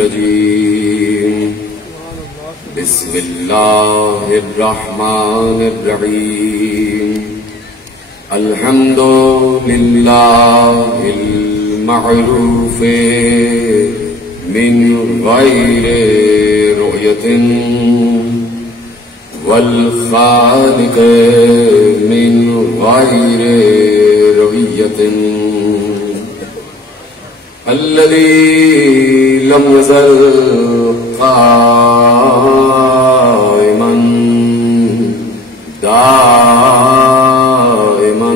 الرجيم بسم الله الرحمن الرحيم الحمد لله المعروف من غير رؤية والخالق من غير رؤية الذي لم يزل قائما دائما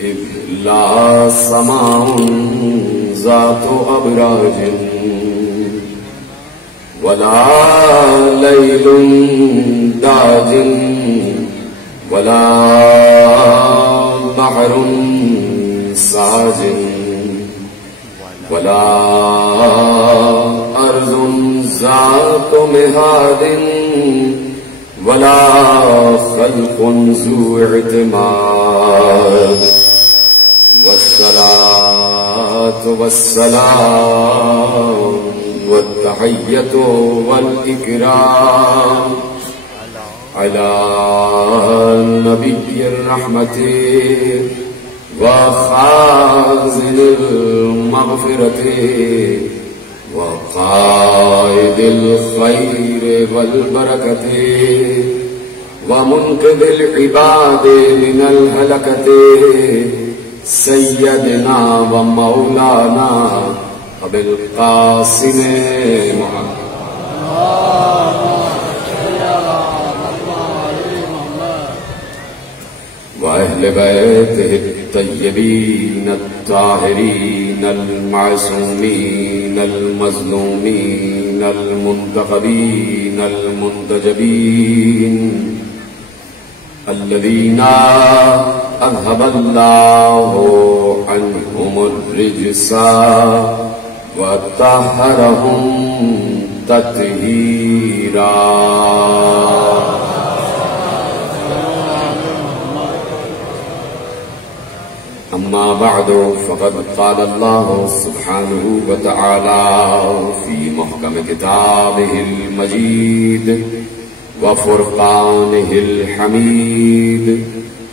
إذ لا سماء ذات أبراج ولا ليل داج ولا بحر ساج ولا أرض ذات مهاد ولا خلق ذو اعتماد والصلاة والسلام والتحية والإكرام على نبي الرحمة وخازن المغفرة وقائد الخير والبركة ومنقذ العباد من الهلكة سيدنا ومولانا أبي القاسم محمد وأهل بيته الطيبين الطاهرين المعصومين المظلومين المنتخبين المنتجبين الذين أذهب الله عنهم الرجس وطهرهم تطهيرا أما بعد فقد قال الله سبحانه وتعالى في محكم كتابه المجيد وفرقانه الحميد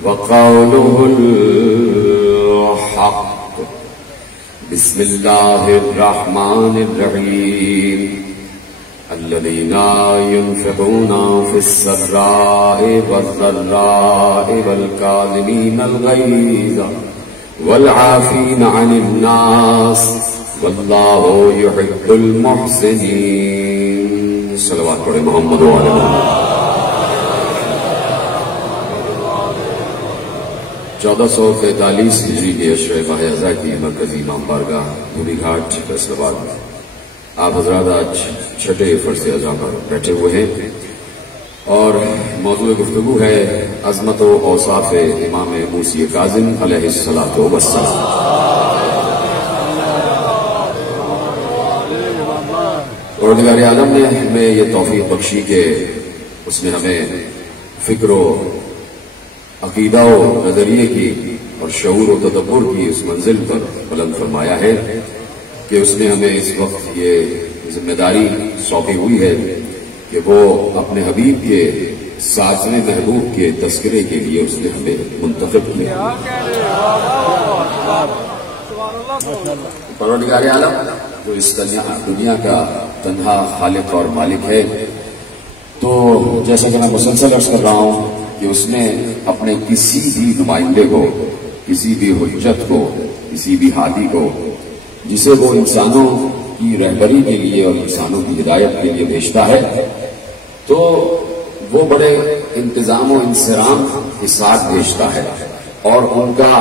وقوله الحق بسم الله الرحمن الرحيم الذين ينفقون في السراء والضراء والكاظمين الغيظ والعافين عن الناس والله يحب المحسنين صلوات پڑھے محمد وعلى محمد 1443 ہجری کے اشرے ماہ اذا کی مرکزی امام بارگاہ دھوبی گھاٹ فیصل آباد آپ حضرات آج چھٹے فرض اعظم پر بیٹھے ہوئے ہیں اور موضوع گفتگو ہے عظمت و اوصاف امام موسی کاظم علیہ الصلوۃ والسلام. پروردگار عالم نے ہمیں یہ توفیق بخشی کہ اس نے ہمیں فکر و عقیدہ و نظریے کی اور شعور و تدبر کی اس منزل پر بلند فرمایا ہے کہ اس نے ہمیں اس وقت یہ ذمہ داری سونپی ہوئی ہے کہ وہ اپنے حبیب کے ساتویں محبوب کے تذکرے کے لیے اس نے ہمیں منتخب کیا. پروردگار عالم جو اس دنیا کا تنہا خالق اور مالک ہے، تو جیسا کہ میں مسلسل عرض کر رہا ہوں کہ اس نے اپنے کسی بھی نمائندے کو، کسی بھی حجت کو، کسی بھی ہادی کو، جسے وہ انسانوں کی رہبری کے لیے اور انسانوں کی ہدایت کے لیے بھیجتا ہے، تو وہ بڑے انتظام و انصرام کے ساتھ بھیجتا ہے اور ان کا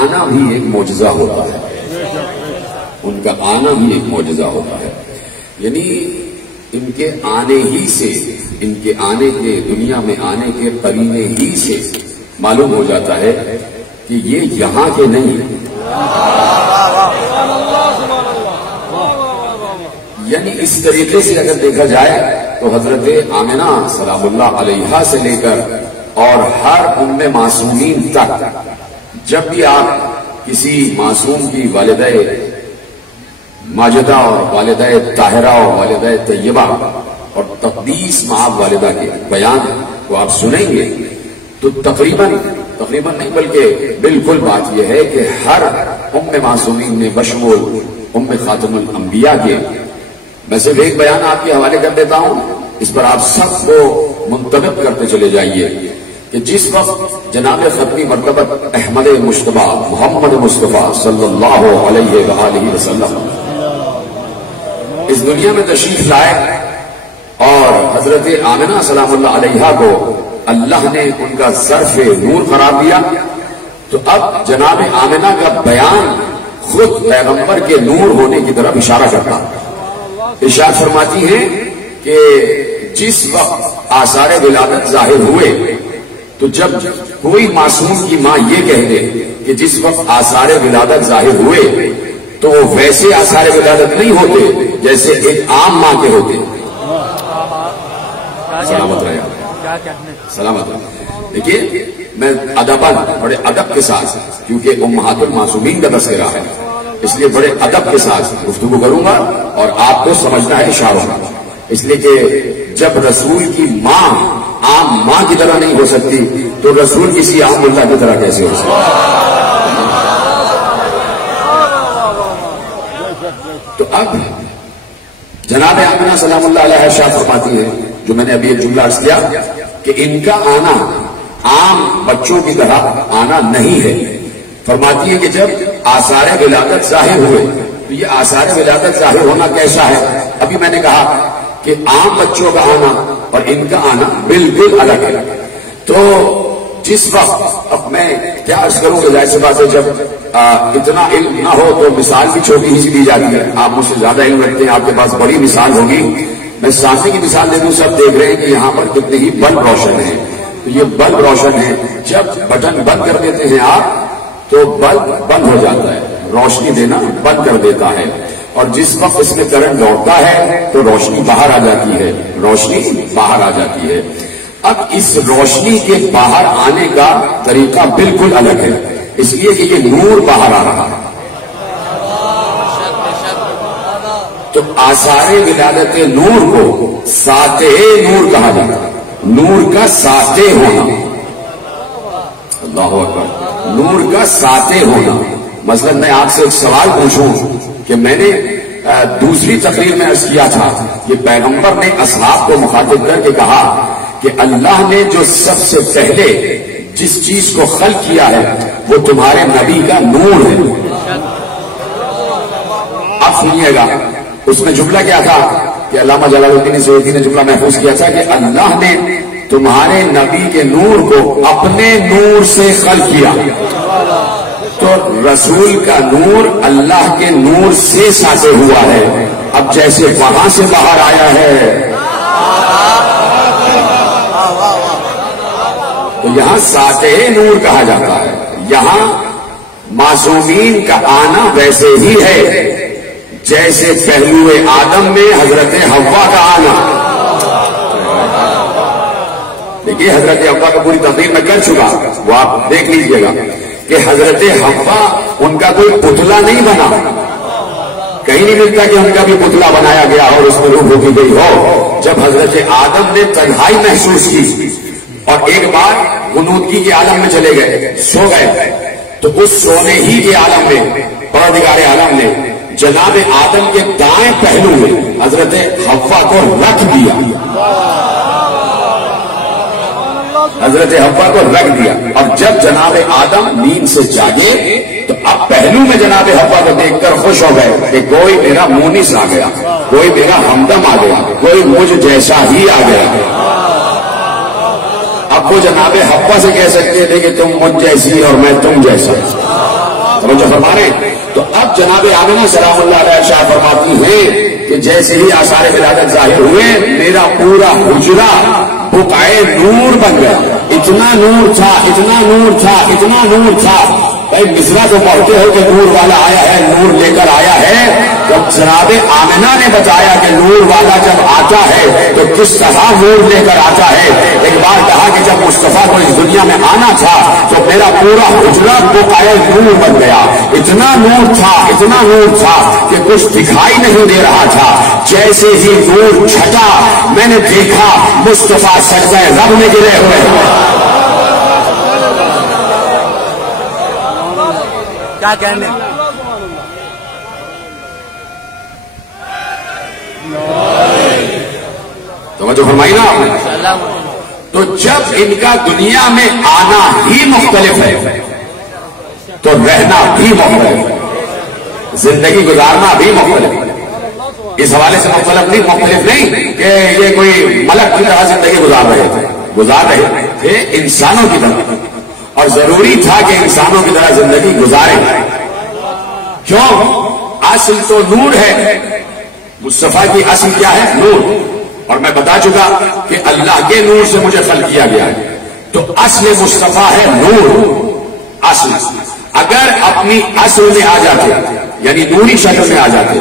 آنا بھی ایک معجزہ ہوتا ہے. ان کا آنا بھی ایک معجزہ ہوتا ہے. یعنی ان کے آنے ہی سے، ان کے آنے کے دنیا میں آنے کے قرینے ہی سے معلوم ہو جاتا ہے کہ یہ یہاں کے نہیں. یعنی اس طریقے سے اگر دیکھا جائے تو حضرت آمنہ سلام اللہ علیہا سے لے کر اور ہر ام معصومین تک، جب بھی آپ کسی معصوم کی والدہ ماجدہ اور والدہ طاہرہ اور والدہ طیبہ اور تقدیس مآب والدہ کے بیان کو آپ سنیں گے تو تقریباً نہیں بلکہ بالکل بات یہ ہے کہ ہر معصومین نے بشمول خاتم الانبیاء کے میں صرف ایک بیان آپ کے حوالے کر دیتا ہوں، اس پر آپ سب کو منتخب کرتے چلے جائیے کہ جس وقت جناب ختمی مرتبہ احمد مصطفیٰ محمد مصطفیٰ صلی اللہ علیہ وآلہ وسلم اس دنیا میں تشریف لائے اور حضرت آمنہ سلام اللہ علیہا کو اللہ نے ان کا ظرف نور قرار دیا، تو اب جناب آمنہ کا بیان خود پیغمبر کے نور ہونے کی طرف اشارہ کرتا ہے۔ ارشاد فرماتی ہیں کہ جس وقت آثار ولادت ظاہر ہوئے تو جب کوئی معصوم کی ماں یہ کہہ دے کہ جس وقت آثار ولادت ظاہر ہوئے تو وہ ویسے آثار ولادت نہیں ہوتے جیسے ایک عام ماں کے ہوتے۔ سلامت رہے سلامت رہے۔ دیکھیے میں ادباً بڑے ادب کے ساتھ، کیونکہ امہات المعصومین کا تذکرہ ہے، اس لیے بڑے ادب کے ساتھ گفتگو کروں گا اور آپ کو سمجھنا ہے اشاروں کا، اس لیے کہ جب رسول کی ماں عام ماں کی طرح نہیں ہو سکتی تو رسول کسی عام اللہ کی طرح کیسے ہو سکتا؟ تو اب جناب آمنہ سلام اللہ علیہ ارشاد فرماتی ہے، جو میں نے ابھی ایک جملہ عرض کیا کہ ان کا آنا عام بچوں کی طرح آنا نہیں ہے۔ فرماتی ہے کہ جب آثار ولادت ظاہر ہوئے تو یہ آثار ولادت ظاہر ہونا کیسا ہے؟ ابھی میں نے کہا کہ عام بچوں کا آنا اور ان کا آنا بالکل الگ ہے۔ تو جس وقت اب میں کیا عرض کروں کہ ظاہر سی بات ہے جب اتنا علم نہ ہو تو مثال بھی چھوٹی ہی سی دی جاتی ہے، آپ مجھ سے زیادہ علم رکھتے ہیں، آپ کے پاس بڑی مثال ہوگی، میں سانسے کی مثال دے دوں، سب دیکھ رہے ہیں کہ یہاں پر کتنے ہی بلب روشن ہیں، تو یہ بلب روشن ہے، جب بٹن بند کر دیتے ہیں آپ تو بلب بند ہو جاتا ہے، روشنی دینا بند کر دیتا ہے، اور جس وقت اس میں کرنٹ دوڑتا ہے تو روشنی باہر آ جاتی ہے، روشنی باہر آ جاتی ہے۔ اب اس روشنی کے باہر آنے کا طریقہ بالکل الگ ہے، اس لیے کہ یہ نور باہر آ رہا ہے۔ تو آثار ولادت نور کو ساطع نور کہا جاتا ہے، نور کا ساطع ہونا، اللہ اکبر، نور کا ساطع ہونا۔ مثلا میں آپ سے ایک سوال پوچھوں کہ میں نے دوسری تقریر میں عرض کیا تھا کہ پیغمبر نے اصحاب کو مخاطب کر کے کہا کہ اللہ نے جو سب سے پہلے جس چیز کو خلق کیا ہے وہ تمہارے نبی کا نور ہے۔ اب سنیے گا، اس میں جملہ کیا تھا کہ علامہ جلال الدین سیوطی نے جملہ محفوظ کیا تھا کہ اللہ نے تمہارے نبی کے نور کو اپنے نور سے خلق کیا، تو رسول کا نور اللہ کے نور سے ساطع ہوا ہے۔ اب جیسے وہاں سے باہر آیا ہے تو یہاں ساطع نور کہا جاتا ہے، یہاں معصومین کا آنا ویسے ہی ہے جیسے پہلو آدم میں حضرت حوا کا آنا۔ دیکھیے حضرت حوا کا پوری تقریر میں کر چکا، وہ آپ دیکھ لیجئے گا کہ حضرت حوا ان کا کوئی پتلا نہیں بنا، کہیں نہیں ملتا کہ ان کا بھی پتلا بنایا گیا اور اس میں روح ہوتی گئی ہو۔ جب حضرت آدم نے تنہائی محسوس کی اور ایک بار غنودگی کے عالم میں چلے گئے، سو گئے، تو اس سونے ہی کے عالم میں پروردگار عالم نے جناب آدم کے دائیں پہلو میں حضرت حوا کو رکھ دیا، حضرت حوا کو رکھ دیا، اور جب جناب آدم نیند سے جاگے تو اب پہلو میں جناب حوا کو دیکھ کر خوش ہو گئے کہ کوئی میرا مونس آ گیا، کوئی میرا ہمدم آ گیا، کوئی مجھ جیسا ہی آ گیا۔ اب وہ جناب حوا سے کہہ سکتے تھے کہ تم مجھ جیسی اور میں تم جیسا، سمجھو فرما رہے ہیں۔ تو اب جناب آمنہ سلام اللہ علیہ شاہ فرماتی ہیں کہ جیسے ہی آثار ولادت ظاہر ہوئے میرا پورا حجرہ بقعۂ نور بن گیا، اتنا نور تھا، اتنا نور تھا، اتنا نور تھا، بھائی مصرا تو پڑھتے ہو کہ نور والا آیا ہے، نور لے کر آیا ہے. جب جناب آمنہ نے بتایا کہ نور والا جب آتا ہے تو کس طرح نور لے کر آتا ہے، ایک بار کہا کہ جب مصطفیٰ کو اس دنیا میں آنا تھا تو میرا پورا حجرہ بقائے نور بن گیا. اتنا نور تھا کہ کچھ دکھائی نہیں دے رہا تھا. جیسے ہی نور چھٹا میں نے دیکھا مصطفیٰ سجدہ رب میں گرے ہوئے. کیا کہنے توجہ فرمائی نا آپ نے. تو جب ان کا دنیا میں آنا ہی مختلف ہے تو رہنا بھی مختلف ہے، زندگی گزارنا بھی مختلف ہے. اس حوالے سے مختلف نہیں کہ یہ کوئی ملک کی طرح زندگی گزار رہے تھے انسانوں کی طرح، اور ضروری تھا کہ انسانوں کی طرح زندگی گزاریں. کیوں؟ اصل تو نور ہے. مصطفیٰ کی اصل کیا ہے؟ نور. اور میں بتا چکا کہ اللہ کے نور سے مجھے خلق کیا گیا ہے. تو اصل مصطفیٰ ہے نور. اصل اگر اپنی اصل میں آ جاتے یعنی نوری شکل میں آ جاتے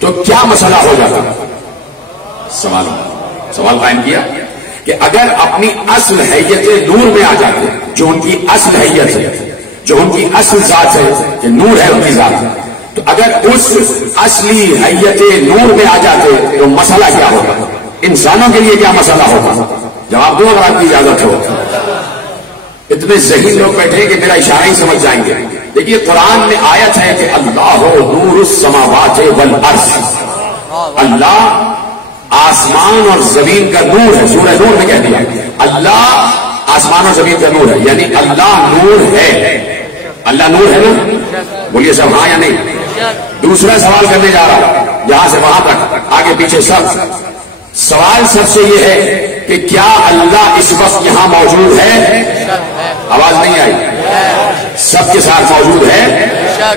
تو کیا مسئلہ ہو جاتا؟ سوال قائم کیا کہ اگر اپنی اصل حیت نور میں آ جاتے، جو ان کی اصل حیت ہے، جو ان کی اصل ذات ہے کہ نور ہے ان کی ذات، تو اگر اس اصلی حیت نور میں آ جاتے تو مسئلہ کیا ہوگا؟ انسانوں کے لیے کیا مسئلہ ہوگا؟ جواب دو اگر آپ کی اجازت ہو. اتنے ذہین لوگ بیٹھے کہ میرا اشارہ ہی سمجھ جائیں گے. دیکھیے قرآن میں آیت ہے کہ اللہ نور السماوات والارض، اللہ آسمان اور زمین کا نور ہے. سورہ نور میں کہہ دیا اللہ آسمان اور زمین کا نور ہے، یعنی اللہ نور ہے. اللہ نور ہے نا؟ بولیے سب ہاں یا نہیں؟ دوسرا سوال کرنے جا رہا ہوں، یہاں سے وہاں تک آگے پیچھے سب. سوال سب سے یہ ہے کہ کیا اللہ اس وقت یہاں موجود ہے؟ آواز نہیں آئی. سب کے ساتھ موجود ہے.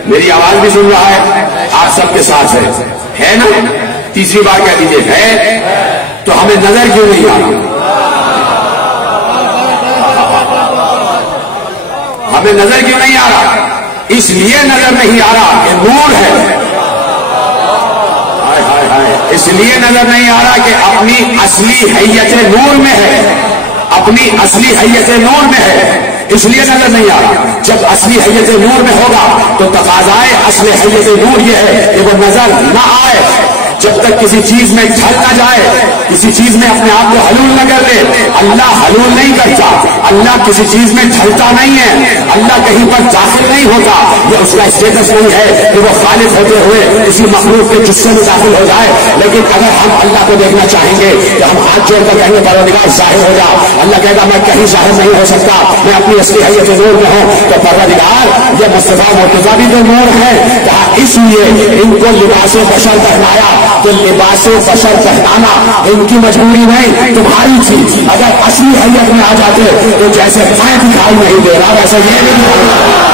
میری آواز بھی سن رہا ہے، آپ سب کے ساتھ ہے نا؟ تیسری بار کہہ دیجیے ہے. تو ہمیں نظر کیوں نہیں آ رہا؟ ہمیں نظر کیوں نہیں آ رہا؟ اس لیے نظر نہیں آ رہا کہ نور ہے. اس لیے نظر نہیں آ رہا کہ اپنی اصلی حیت نور میں ہے، اپنی اصلی حیت نور میں ہے. اس لیے نظر نہیں آ رہا. جب اصلی حیت نور میں ہوگا تو تقاضائے اصل حیت نور یہ ہے کہ وہ نظر نہ آئے. جب تک کسی چیز میں ڈھل نہ جائے، کسی چیز میں اپنے آپ کو حلول نہ کر لے. اللہ حلول نہیں کرتا، اللہ کسی چیز میں ڈھلتا نہیں ہے، اللہ کہیں پر داخل نہیں ہوتا. یہ اس کا اسٹیٹس نہیں ہے کہ وہ خالق ہوتے ہوئے کسی مخلوق کے جسم میں داخل ہو جائے. لیکن اگر ہم اللہ کو دیکھنا چاہیں گے کہ ہم ہاتھ جوڑ کر کہیں گے پروردگار ظاہر ہو جا، اللہ کہے گا میں کہیں ظاہر نہیں ہو سکتا، میں اپنی اصلی حیت نور میں ہوں. تو پروردگار یہ مصطفیٰ مرتضیٰ بھی جو نور ہے، کہا اس لیے ان کو لباس بشر پہنایا. کہ لباس بشر پہنانا ان کی مجبوری نہیں، تمہاری تھی. اگر اصلی حیت میں آ جاتے تو جیسے میں دکھائی نہیں دے رہا ویسے یہ نہیں دکھائی دے رہا.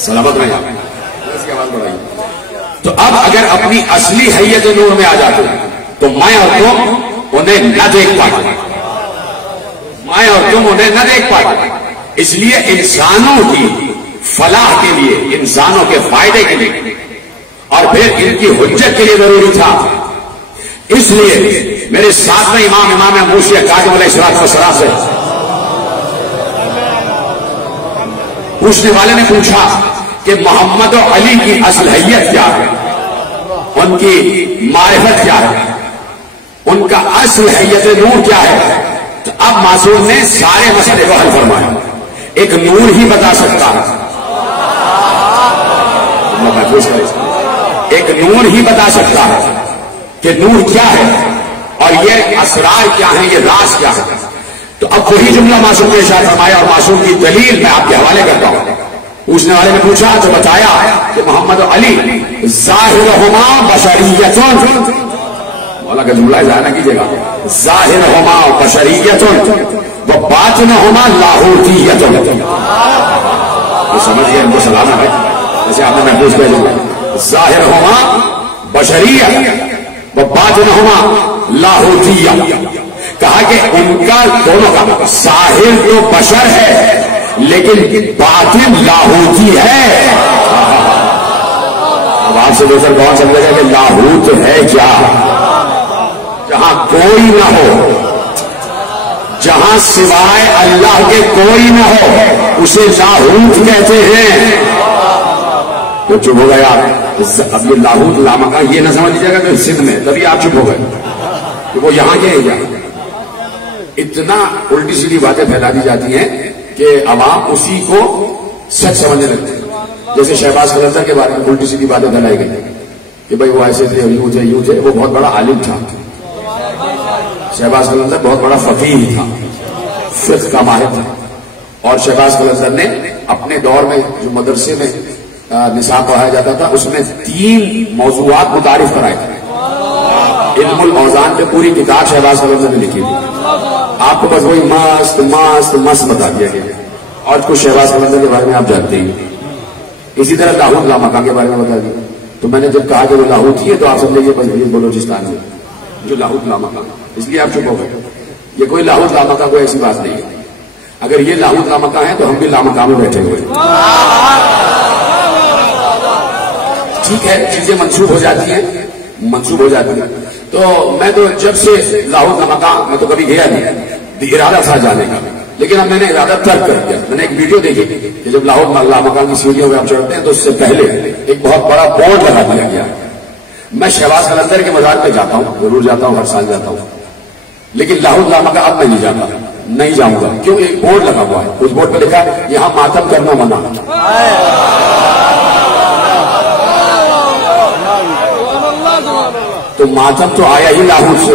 سلامت رہے. تو اب اگر اپنی اصلی حیت نور میں آ جاتے تو میں اور تم انہیں نہ دیکھ پاتے، میں اور تم انہیں نہ دیکھ پاتے. اس لیے انسانوں کی فلاح کے لیے، انسانوں کے فائدے کے لیے اور پھر ان کی حجت کے لیے ضروری تھا. اس لیے میرے ساتھ میں امام موسی کاظم علیہ السلام سے پوچھنے والے نے پوچھا کہ محمد و علی کی اصل حیت کیا ہے، ان کی معرفت کیا ہے، ان کا اصل حیت نور کیا ہے. تو اب معصوم نے سارے مسئلے کو حل فرمایا. ایک نور ہی بتا سکتا ہے، ایک نور ہی بتا سکتا ہے کہ نور کیا ہے اور یہ اسرار کیا ہے، یہ راز کیا ہے. تو اب وہی جملہ معصوم نے ارشاد فرمایا اور معصوم کی دلیل میں آپ کے حوالے کرتا ہوں. پوچھنے والے نے پوچھا تو بتایا کہ محمد علی ظاہرہما بشریۃ، مولا کا جملہ ضائع نہ کیجیے گا، ظاہرہما بشریۃ وباطنہما لاہوتیۃ. یہ سمجھ گئے، ان کو سلانا ہے جیسے آپ نے محفوظ کیا جملہ، ظاہرہما بشریۃ وباطنہما لاہوتیۃ. کہا کہ ان کا دونوں کا ظاہر تو بشر ہے لیکن باطن لاہوتی ہے. اب آپ سے دوسر کون سمجھے گا کہ لاہوت ہے کیا؟ جہاں کوئی نہ ہو، جہاں سوائے اللہ کے کوئی نہ ہو، اسے لاہوت کہتے ہیں. تو چپ ہو گئے آپ. اب یہ لاہوت لامکان یہ نہ سمجھ لیجیے گا کہ سندھ میں، تبھی آپ چپ ہو گئے کہ وہ یہاں کے ہیں. اتنا الٹی سیدھی باتیں پھیلا دی جاتی ہیں کہ عوام اسی کو سچ سمجھنے لگتے ہیں. جیسے شہباز قلندر کے بارے میں الٹی سیدھی باتیں پھیلائی گئی کہ بھائی وہ ایسے تھے، یوں تھے یوں تھے. وہ بہت بڑا عالم تھا، شہباز قلندر بہت بڑا فقیہ تھا، فقہ کا ماہر تھا. اور شہباز قلندر نے اپنے دور میں جو مدرسے میں نصاب پڑھایا جاتا تھا اس میں 3 موضوعات متعارف کرائے تھے. علم الاوزان پہ پوری کتاب شہباز قلندر نے لکھی تھی. آپ کو بس وہی مست مست مست بتا دیا گیا. اور کچھ شہباز قلندر کے بارے میں آپ جانتے ہیں. اسی طرح لاہوت لامکان کے بارے میں بتا دیا. تو میں نے جب کہا کہ وہ لاہوت ہی ہے تو آپ سمجھے بس بلوچستان میں جو لاہوت لامکان، اس لیے آپ چپ ہو گئے. یہ کوئی لاہوت لامکان کوئی ایسی بات نہیں ہے. اگر یہ لاہوت لامکان ہے تو ہم بھی لامکان میں بیٹھے ہوئے. ٹھیک ہے، چیزیں منسوخ ہو جاتی ہیں، منسوخ ہو جاتی ہیں. تو میں تو جب سے لاہور لامکان میں تو کبھی گیا نہیں، ارادہ تھا جانے کا، لیکن اب میں نے ارادہ ترک کر دیا. میں نے ایک ویڈیو دیکھی کہ جب لاہور لامکان کی سیڑھیوں میں آپ چڑھتے ہیں تو اس سے پہلے ایک بہت بڑا بورڈ لگا دیا گیا. میں شہباز قلندر کے مزار پہ جاتا ہوں، ضرور جاتا ہوں، ہر سال جاتا ہوں، لیکن لاہور لامکان اب میں نہیں جاتا، نہیں جاؤں گا. کیوں؟ ایک بورڈ لگا ہوا ہے، اس بورڈ پہ لکھا ہے یہاں ماتم کرنا منع. تو ماتم تو آیا ہی لاہور سے.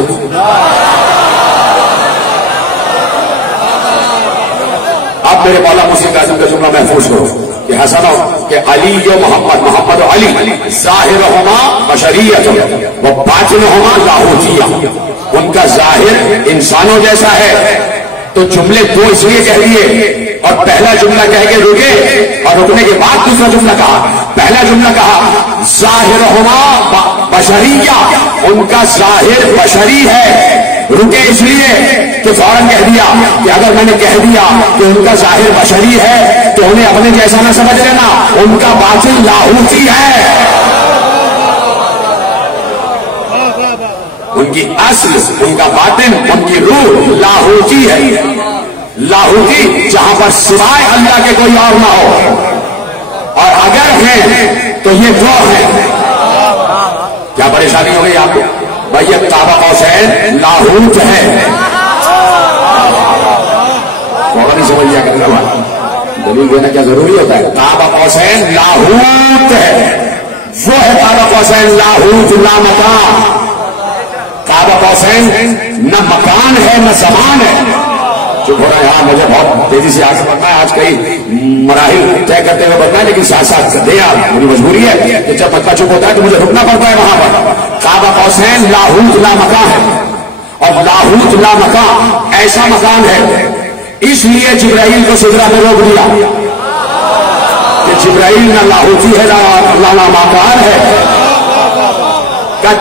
اب میرے مولا مسلم اعظم کا جملہ محفوظ کرو کہ حسن کہ علی و محمد، محمد و علی ظاہرہما بشریۃ و باطنہما لاہوتیہ. ان کا ظاہر انسانوں جیسا ہے. تو جملے 2 اس لیے کہہ دیے اور پہلا جملہ کہہ کے رکے اور رکنے کے بعد دوسرا جملہ کہا. پہلا جملہ کہا ظاہرہما بشریہ، ان کا ظاہر بشری ہے. رکے اس لیے کہ فوراً کہہ دیا کہ اگر میں نے کہہ دیا کہ ان کا ظاہر بشری ہے تو انہیں اپنے جیسا نہ سمجھ لینا، ان کا باطن لاہوتی ہے. ان کی اصل، ان کا باطن، ان کی روح لاہوتی ہے. لاہوتی جہاں پر سوائے اللہ کے کوئی اور نہ ہو، اور اگر ہیں تو یہ وہ ہیں. کیا پریشانی ہو گئی آپ کو؟ بھائی یہ قاب قوسین لاہوت ہے. تھوڑا نہیں سمجھ لیا کرنے والا، دلیل دینا کیا ضروری ہوتا ہے؟ قاب قوسین لاہوت ہے، وہ ہے قاب قوسین لاہوت لا مکان. قاب قوسین نہ مکان ہے نہ زمان ہے. چپ ہو رہا ہے. ہاں مجھے بہت تیزی سے آگے بڑھنا ہے، آج کئی مراحل طے کرتے ہوئے بڑھنا ہے، لیکن ساتھ ساتھ میری مجبوری ہے کہ جب بچہ چپ ہوتا ہے تو مجھے رکنا پڑتا ہے وہاں پر. قاب قوسین لاہوت لا مکان ہے، اور لاہوت لا مکان ایسا مکان ہے اس لیے جبرائیل کو سدرہ میں روک دیا کہ جبرائیل نہ لاہوتی ہے نہ مکان ہے.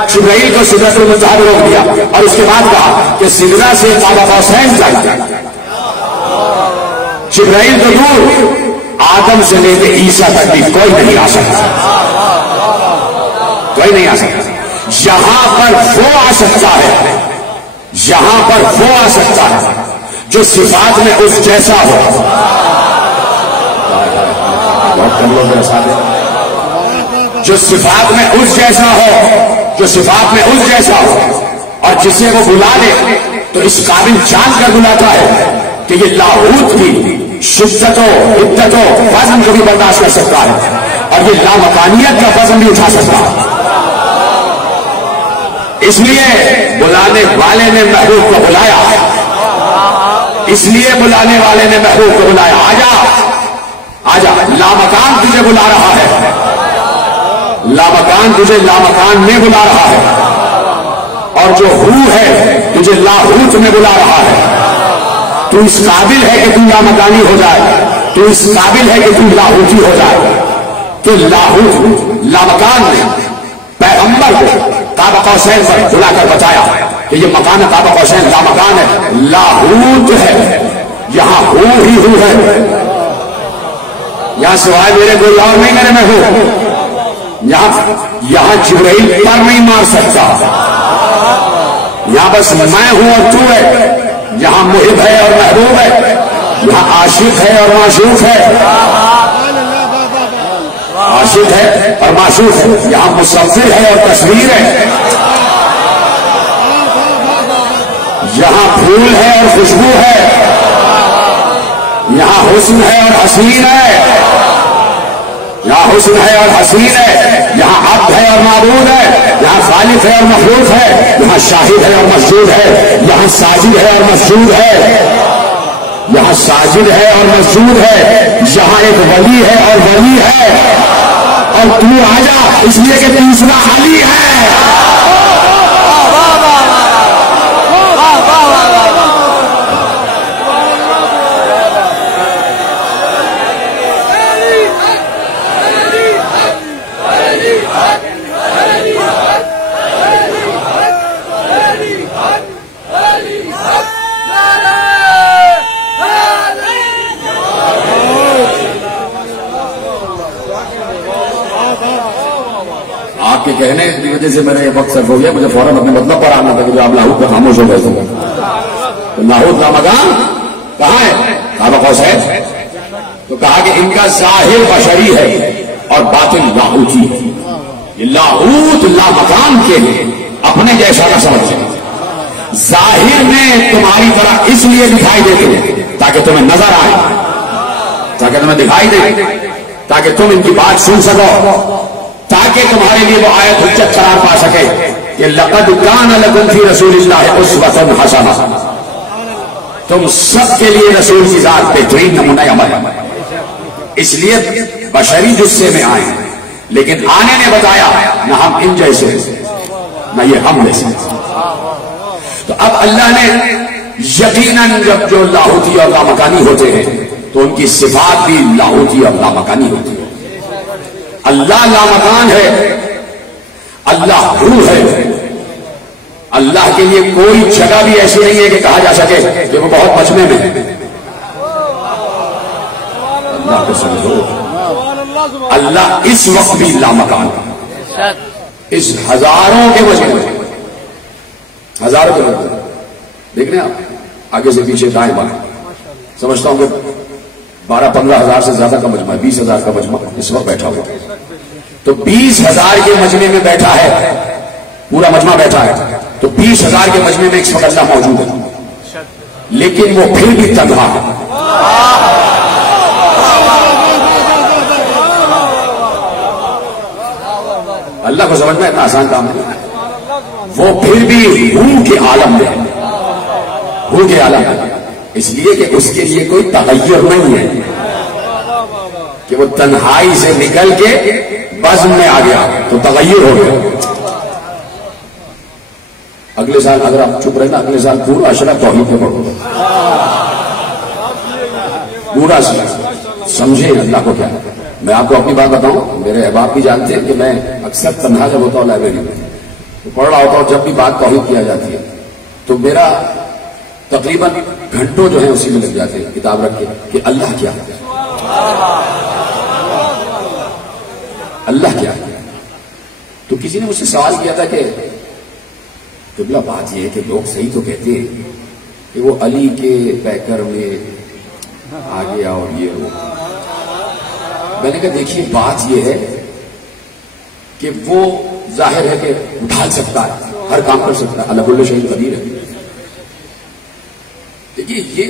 جبرائیل کو سدرۃ المنتہا میں روک دیا اور اس کے بعد کہا کہ سدرہ سے قاب قوسین تک جبرائیل تو دور، آدم سے لے کے عیسیٰ تک بھی کوئی نہیں آ سکتا، کوئی نہیں آ سکتا. یہاں پر وہ آ سکتا ہے، یہاں پر وہ آ سکتا ہے جو صفات میں اس جیسا ہو. بہت کم لوگ ایسا ہے جو صفات میں اس جیسا ہو، جو صفات میں اس جیسا ہو، اور جسے وہ بلا لے تو اس قابل جان کر بلاتا ہے کہ یہ لاہوت کی شدت و حدت و وزن کو بھی برداشت کر سکتا ہے اور یہ لامکانیت کا وزن بھی اٹھا سکتا ہے. اس لیے بلانے والے نے محبوب کو بلایا، اس لیے بلانے والے نے محبوب کو بلایا. آجا لامکان تجھے بلا رہا ہے، لامکان تجھے لامکان میں بلا رہا ہے، اور جو ہو ہے تجھے لاہوت میں بلا رہا ہے۔ تو اس قابل ہے کہ تو لامکانی ہو جائے، تو اس قابل ہے کہ تو لاہوتی ہو جائے۔ تو لاہوت لامکان نے پیغمبر کو قاب قوسین پر بلا کر بتایا کہ یہ مکان قاب قوسین لامکان ہے، لاہوت ہے، یہاں ہو ہی ہو ہے، یہاں سوائے میرے کوئی اور نہیں، میرے میں ہو، یہاں جبرائیل پر نہیں مار سکتا، یہاں بس میں ہوں اور تو ہے، یہاں محب ہے اور محبوب ہے، یہاں عاشق ہے اور معشوق ہے، عاشق ہے اور معشوق ہے، یہاں مصور ہے اور تصویر ہے، یہاں پھول ہے اور خوشبو ہے، یہاں حسن ہے اور حسین ہے، یہاں حسن ہے اور حسین ہے، یہاں عبد ہے اور معبود ہے، یہاں خالق ہے اور مخلوق ہے، یہاں شاہد ہے اور مسجود ہے، یہاں ساجد ہے اور مسجود ہے، یہاں ساجد ہے اور مسجود ہے، یہاں ایک ولی ہے اور ولی ہے، اور تو آجا اس لیے کہ تیسرا علی ہے۔ آپ کے کہنے کی وجہ سے میرا یہ وقت صرف ہو گیا، مجھے فوراً اپنے مطلب پر آنا تھا کہ جو آپ لاہوت کا خاموش ہو گئے تھے، تو لاہوت کا مکان کہاں ہے؟ قاب قوسین۔ تو کہا کہ ان کا ظاہر بشری ہے اور باطن لاہوتی ہے، یہ لاہوت لامکان کے ہیں، اپنے جیسا نہ سمجھیں، ظاہر میں تمہاری طرح اس لیے دکھائی دیتے ہیں تاکہ تمہیں نظر آئے، تاکہ تمہیں دکھائی دے، تاکہ تم ان کی بات سن سکو، تاکہ تمہارے لیے وہ آیت حجت قرار پا سکے کہ لقد کان لکم فی رسول اللہ اسوۃ حسنہ، تم سب کے لیے رسول کی ذات بہترین نمونہ عمل ہے۔ اس لیے بشری جسے میں آئے، لیکن آنے نے بتایا نہ ہم ان جیسے نہ یہ ہم جیسے۔ تو اب اللہ نے یقیناً جب جو لاہوتی اور لامکانی ہوتے ہیں تو ان کی صفات بھی لاہوتی اور لامکانی ہوتی ہے۔ اللہ لامکان ہے، اللہ ہو ہے، اللہ کے لیے کوئی جگہ بھی ایسی نہیں ہے کہ کہا جا سکے کہ وہ بہت بچنے میں ہے۔ اللہ کو سمجھو، اللہ اس وقت بھی لامکان ہے، اس ہزاروں کے مجمع میں، ہزاروں کے مجمع دیکھ رہے ہیں آپ، آگے سے پیچھے دائیں بائیں، سمجھتا ہوں کہ 12-15 ہزار سے زیادہ کا مجمع، 20 ہزار کا مجمع اس وقت بیٹھا ہوا، تو 20 ہزار کے مجمع میں بیٹھا ہے، پورا مجمع بیٹھا ہے، تو 20 ہزار کے مجمع میں ایک اللہ موجود ہے، لیکن وہ پھر بھی تنہا ہے۔ اللہ کو سمجھنا اتنا آسان کام نہیں ہے، وہ پھر بھی روح کے عالم میں ہے، روح کے عالم میں، اس لیے کہ اس کے لیے کوئی تغیر نہیں ہے کہ وہ تنہائی سے نکل کے بزم میں آ گیا تو تغیر ہو گیا۔ اگلے سال اگر آپ چپ رہے نا، اگلے سال پورا اشرا توحید میں پڑھو، پورا سمجھے اللہ کو کیا۔ میں آپ کو اپنی بات بتاؤں، میرے احباب بھی جانتے ہیں کہ میں اکثر تنہا جب ہوتا ہوں لائبریری میں تو پڑھ رہا ہوتا ہوں، جب بھی بات توحید کیا جاتی ہے تو میرا تقریباً گھنٹوں جو ہیں اسی میں لگ جاتے ہیں کتاب رکھ کے کہ اللہ کیا ہے، اللہ کیا ہے۔ تو کسی نے مجھ سے سوال کیا تھا کہ قبلہ بات یہ ہے کہ لوگ صحیح تو کہتے ہیں کہ وہ علی کے پیکر میں آ گیا اور یہ ہو، میں نے کہا دیکھیے بات یہ ہے کہ وہ ظاہر ہے کہ اٹھا سکتا ہے، ہر کام کر سکتا ہے، اللہ کل شیء قدیر ہے۔ دیکھیے یہ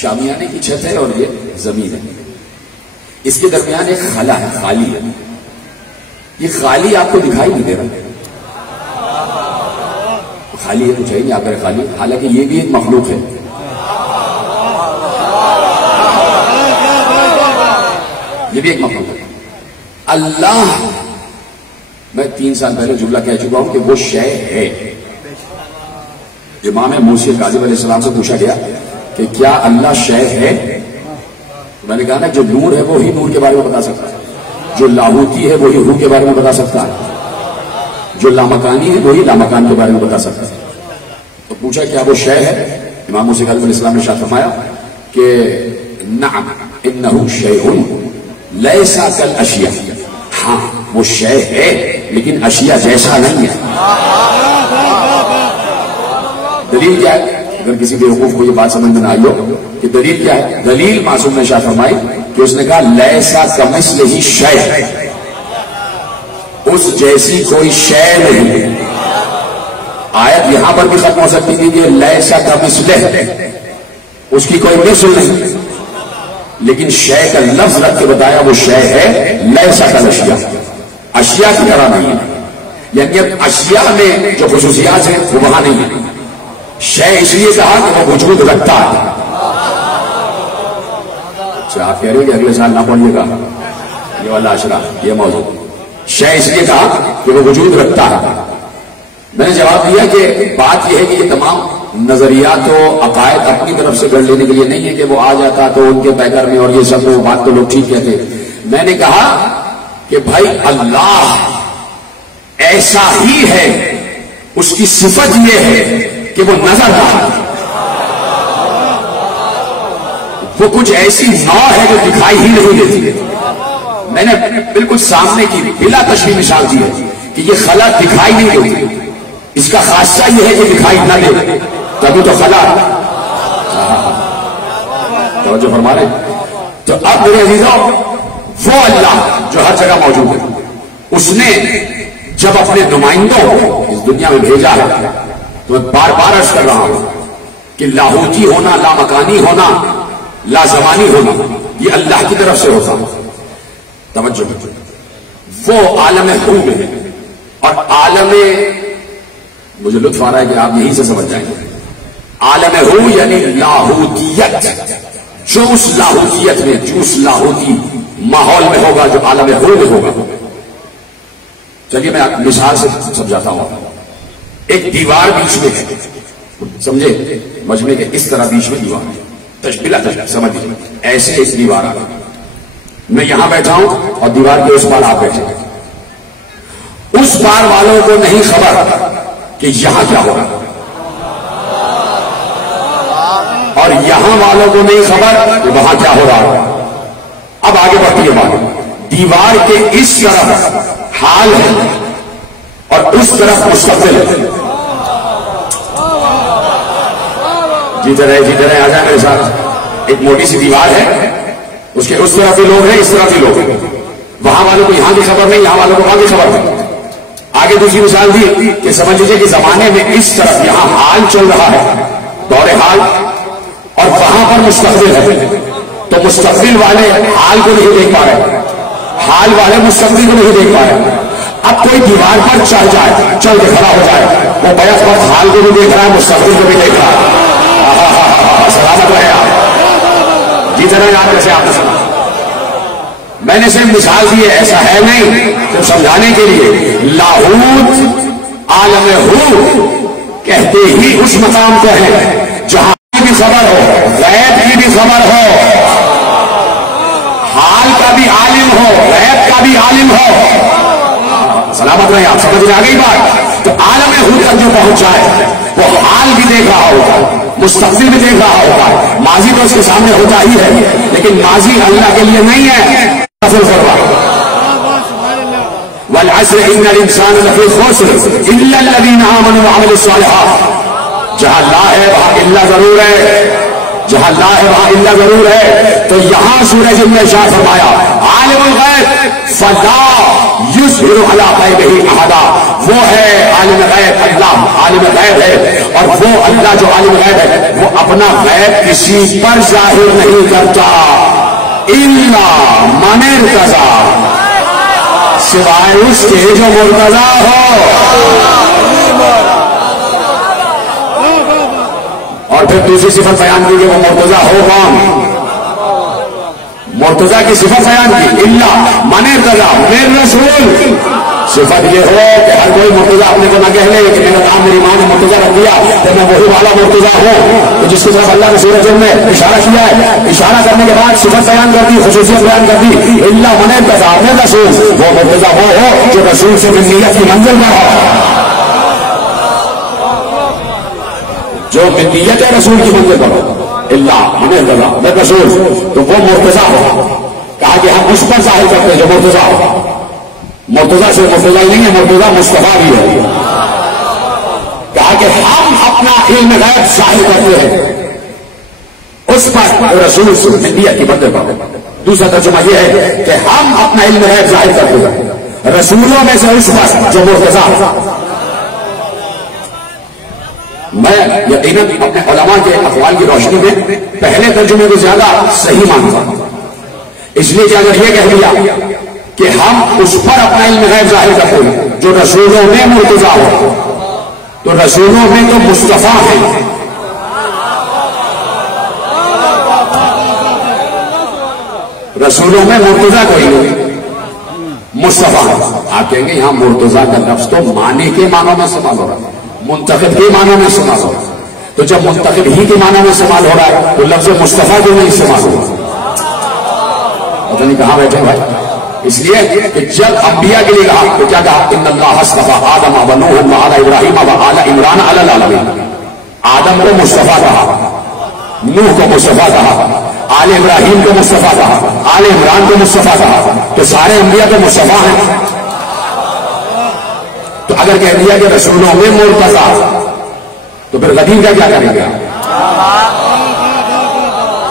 شامیانے کی چھت ہے اور یہ زمین ہے، اس کے درمیان ایک خلا ہے، خالی ہے، یہ خالی آپ کو دکھائی نہیں دے رہا، خالی ہے تو چاہیے نہیں آپ کا خالی، حالانکہ یہ بھی ایک مخلوق ہے، یہ بھی ایک مقام ہے. اللہ، میں 3 سال پہلے جملہ کہہ چکا ہوں کہ وہ شے ہے. امام موسی کاظم علیہ السلام سے پوچھا گیا کہ کیا اللہ شے ہے؟ میں نے کہا نا جو نور ہے وہی نور کے بارے میں بتا سکتا ہے، جو لاہوتی ہے وہی روح کے بارے میں بتا سکتا ہے، جو لامکانی ہے وہی لامکان کے بارے میں بتا سکتا ہے. تو پوچھا کیا وہ شے ہے؟ امام موسی کاظم علیہ السلام نے ارشاد فرمایا کہ نعم انہ شیء لیس کالاشیاء، ہاں وہ شے ہے لیکن اشیاء جیسا نہیں ہے. دلیل کیا ہے؟ اگر کسی بیوقوف کو یہ بات سمجھ میں نہ آئی ہو کہ دلیل کیا ہے، دلیل معصوم نے شاہ فرمائی کہ اس نے کہا لیسا کمثلہ شیء، اس جیسی کوئی شے نہیں. آیت یہاں پر بھی ختم ہو سکتی تھی کہ لیسا کمثلہ، اس کی کوئی مثل نہیں، لیکن شے کا لفظ رکھ کے بتایا وہ شے ہے لیسا کالاشیاء، اشیاء کی طرح نہیں ہے. یعنی اشیاء میں جو خصوصیات ہیں وہ وہاں نہیں ہے. شے اس لیے کہا کہ وہ وجود رکھتا ہے. اچھا آپ کہہ رہے ہیں کہ اگلے سال نہ پڑھیے گا یہ والا اشرا، یہ موضوع. شے اس لیے کہا کہ وہ وجود رکھتا ہے. میں نے جواب دیا کہ بات یہ ہے کہ یہ تمام نظریات و عقائد اپنی طرف سے گڑ لینے کے لیے نہیں ہے کہ وہ آ جاتا تو ان کے پیکر میں اور یہ سب وہ بات تو لوگ ٹھیک کہتے. میں نے کہا کہ بھائی اللہ ایسا ہی ہے، اس کی صفت یہ ہے کہ وہ نظر رہا ہے. وہ کچھ ایسی نوع ہے جو دکھائی ہی نہیں دیتی. میں نے بالکل سامنے کی بلا تشبیہ مثال دی ہے کہ یہ خلا دکھائی نہیں دیتی، اس کا خاصہ یہ ہے کہ دکھائی نہ دے، تبھی تو خلا. توجہ فرما رہے. تو اب میرے عزیزوں، وہ اللہ جو ہر جگہ موجود ہے، اس نے جب اپنے نمائندوں کو اس دنیا میں بھیجا ہے تو میں بار بار عرض کر رہا ہوں کہ لاہوتی ہونا، لامکانی ہونا، لازمانی ہونا یہ اللہ کی طرف سے ہوتا ہے. توجہ، وہ عالم ہو میں اور عالم، مجھے لطف آ رہا ہے کہ آپ یہیں سے سمجھ جائیں گے. عالم ہو یعنی لاہوتیت، جو اس لاہوتیت میں، جو اس لاہوتی ماحول میں ہوگا، جو عالم ہو میں ہوگا. چلیے میں مثال سے سمجھاتا ہوں. ایک دیوار بیچ میں ہے، سمجھے، مجمع کے اس طرح بیچ میں دیوار ہے. تشبیہ سمجھ لیجیے، ایسے ایک دیوار آ رہا، میں یہاں بیٹھا ہوں اور دیوار کے اس پار آپ بیٹھے ہیں. اس پار والوں کو نہیں خبر کہ یہاں کیا ہو رہا، اور یہاں والوں کو نہیں خبر کہ وہاں کیا ہو رہا. اب آگے بڑھتی ہے بات. دیوار کے اس طرف حال ہے اور اس طرف مستقبل ہے. جیتے رہے آ جائیں میرے ساتھ. ایک موٹی سی دیوار ہے، اس کے اس طرف بھی لوگ ہیں، اس طرف بھی لوگ ہیں. وہاں والوں کو یہاں کی خبر نہیں، یہاں والوں کو وہاں کی خبر نہیں. آگے دوسری مثال دی کہ سمجھ لیجیے کہ زمانے میں اس طرف یہاں حال چل رہا ہے، دور حال، اور وہاں پر مستقبل ہے. تو مستقبل والے حال کو نہیں دیکھ پا رہے، حال والے مستقبل کو نہیں دیکھ پا رہے. اب کوئی دیوار پر چڑھ جائے، چل کے کھڑا ہو جائے، وہ بیک وقت حال کو بھی دیکھ رہا ہے، مستقبل کو بھی دیکھ رہا ہے. سلامت رہے آپ. جی طرح آپ کیسے آپ نے سنا. میں نے صرف مثال دی ہے، ایسا ہے نہیں، صرف سمجھانے کے لیے. لاہوت عالم ہو کہتے ہی اس مقام کو ہے جہاں کی بھی خبر ہو، غیب کی بھی خبر ہو، حال کا بھی عالم ہو، غیب کا بھی عالم ہو. سلامت رہے آپ. سمجھ میں آ گئی بات. تو عالم ہو تک جو پہنچا ہے وہ حال بھی دیکھ رہا ہوتا ہے، مستقبل بھی دیکھ رہا ہوتا ہے. ماضی تو اس کے سامنے ہوتا ہی ہے، لیکن ماضی اللہ کے لیے نہیں ہے. والعصر ان الانسان لفی خسر الا الذین آمنوا وعملوا الصالحات. جہاں لا ہے وہاں الا ضرور ہے، جہاں لا ہے وہاں الا ضرور ہے. تو یہاں سورہ جن نے ارشاد فرمایا عالم الغیب فلا یظہر علی غیبہ احدا. وہ ہے عالم غیب، اللہ عالم غیب ہے، اور وہ اللہ جو عالم غیب ہے وہ اپنا غیب کسی پر ظاہر نہیں کرتا الا من ارتضی، سوائے اس کے جو مرتضی ہو. اور پھر دوسری صفت بیان کی کہ وہ مرتضی ہو کون؟ مرتضی کی صفت بیان کی، الا من ارتضی من رسول، صفت یہ ہو کہ ہر کوئی مرتضی اپنے کو نہ کہہ لے کہ میرا نام میری ماں نے مرتضی رکھ دیا تو میں وہی والا مرتضی ہوں، تو جس کی طرف اللہ نے سورۃ میں اشارہ کیا ہے، اشارہ کرنے کے بعد صفت بیان کر دی، خصوصیت بیان کر دی، الا من ارتضی من رسول، وہ مرتضی وہ ہو جو رسول سے منیت کی منزل پر ہو، جو منیت رسول کی منزل پر ہو، الا من ارتضی من رسول، تو وہ مرتضی ہو۔ کہا کہ ہم اس پر ظاہر کرتے ہیں جو مرتضی ہو، مرتضی سے مرتضی نہیں ہے، مرتضی مصطفیٰ بھی ہے۔ کہا کہ ہم اپنا علم غیب ظاہر کرتے ہیں اس پر رسول سے منیت کی منزل پر۔ دوسرا ترجمہ یہ ہے کہ ہم اپنا علم غیب ظاہر کرتے ہیں رسولوں میں سے اس پر جو مرتضی۔ میں یقیناً اپنے علماء کے اقوال کی روشنی میں پہلے ترجمے کو زیادہ صحیح مانتا ہوں، اس لیے کہ اگر یہ کہہ دیا کہ ہم اس پر اپنا علم غیب ظاہر کرتے ہیں جو رسولوں میں مرتضی ہو، تو رسولوں میں تو مصطفیٰ ہیں، رسولوں میں مرتضی کوئی نہیں، مصطفیٰ ہے۔ آپ کہیں گے یہاں مرتضی کا لفظ تو معنی کے معنوں میں استعمال ہو رہا ہے، منتخب کے معنوں میں استعمال ہو رہا ہے، تو جب منتخب ہی کے معنوں میں استعمال ہو رہا ہے تو لفظ مصطفیٰ کیوں نہیں استعمال ہو رہا ہے؟ پتہ نہیں کہاں بیٹھے بھائی؟ اس لیے کہ جب انبیاء کے لیے کہا تو کیا کہا؟ ان اللہ اصطفیٰ آدم و نوح و آل ابراہیم و آل عمران علی العالمین۔ آدم کو مصطفیٰ کہا، نوح کو مصطفیٰ کہا، آل ابراہیم کو مصطفیٰ کہا، آل عمران کو مصطفیٰ کہا، تو سارے انبیاء تو مصطفیٰ ہیں۔ تو اگر کہہ دیا کہ رسولوں میں مرتضی تو پھر غدیر کا کیا کریں گے؟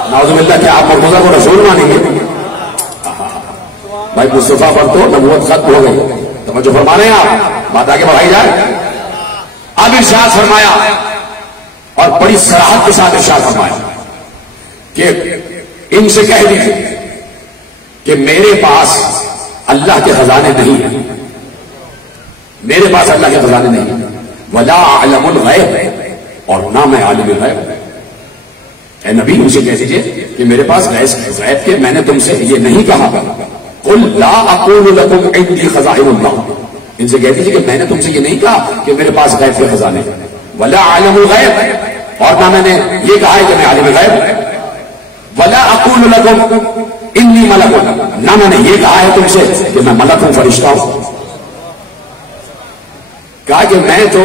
نعوذ باللہ، کیا آپ مرتضی کو رسول مانیں گے؟ بھائی مصطفیٰ پر تو نبوت ختم ہو گئی، توجہ فرما رہے ہیں آپ، بات آگے بڑھائی جائے۔ اب ارشاد فرمایا اور بڑی صراحت کے ساتھ ارشاد فرمایا کہ ان سے کہہ دیجیے کہ میرے پاس اللہ کے خزانے نہیں ہیں، میرے پاس اللہ کے خزانے نہیں ہیں، ولا اعلم الغیب، اور نہ میں عالم الغیب۔ اے نبی ان سے کہہ دیجیے کہ میرے پاس غیب کے میں نے تم سے یہ نہیں کہا، قل لا اقول لكم عندي خزائن اللہ، ان سے کہہ دیجیے کہ میں نے تم سے یہ نہیں کہا کہ میرے پاس غیب کے خزانے، ولا عالم الغیب، اور نہ میں نے یہ کہا ہے کہ میں عالم غیب، ولا اقول لكم انی ملک، نہ میں نے یہ کہا ہے تم سے کہ میں ملک ہوں، فرشتہ ہوں۔ کہا کہ میں تو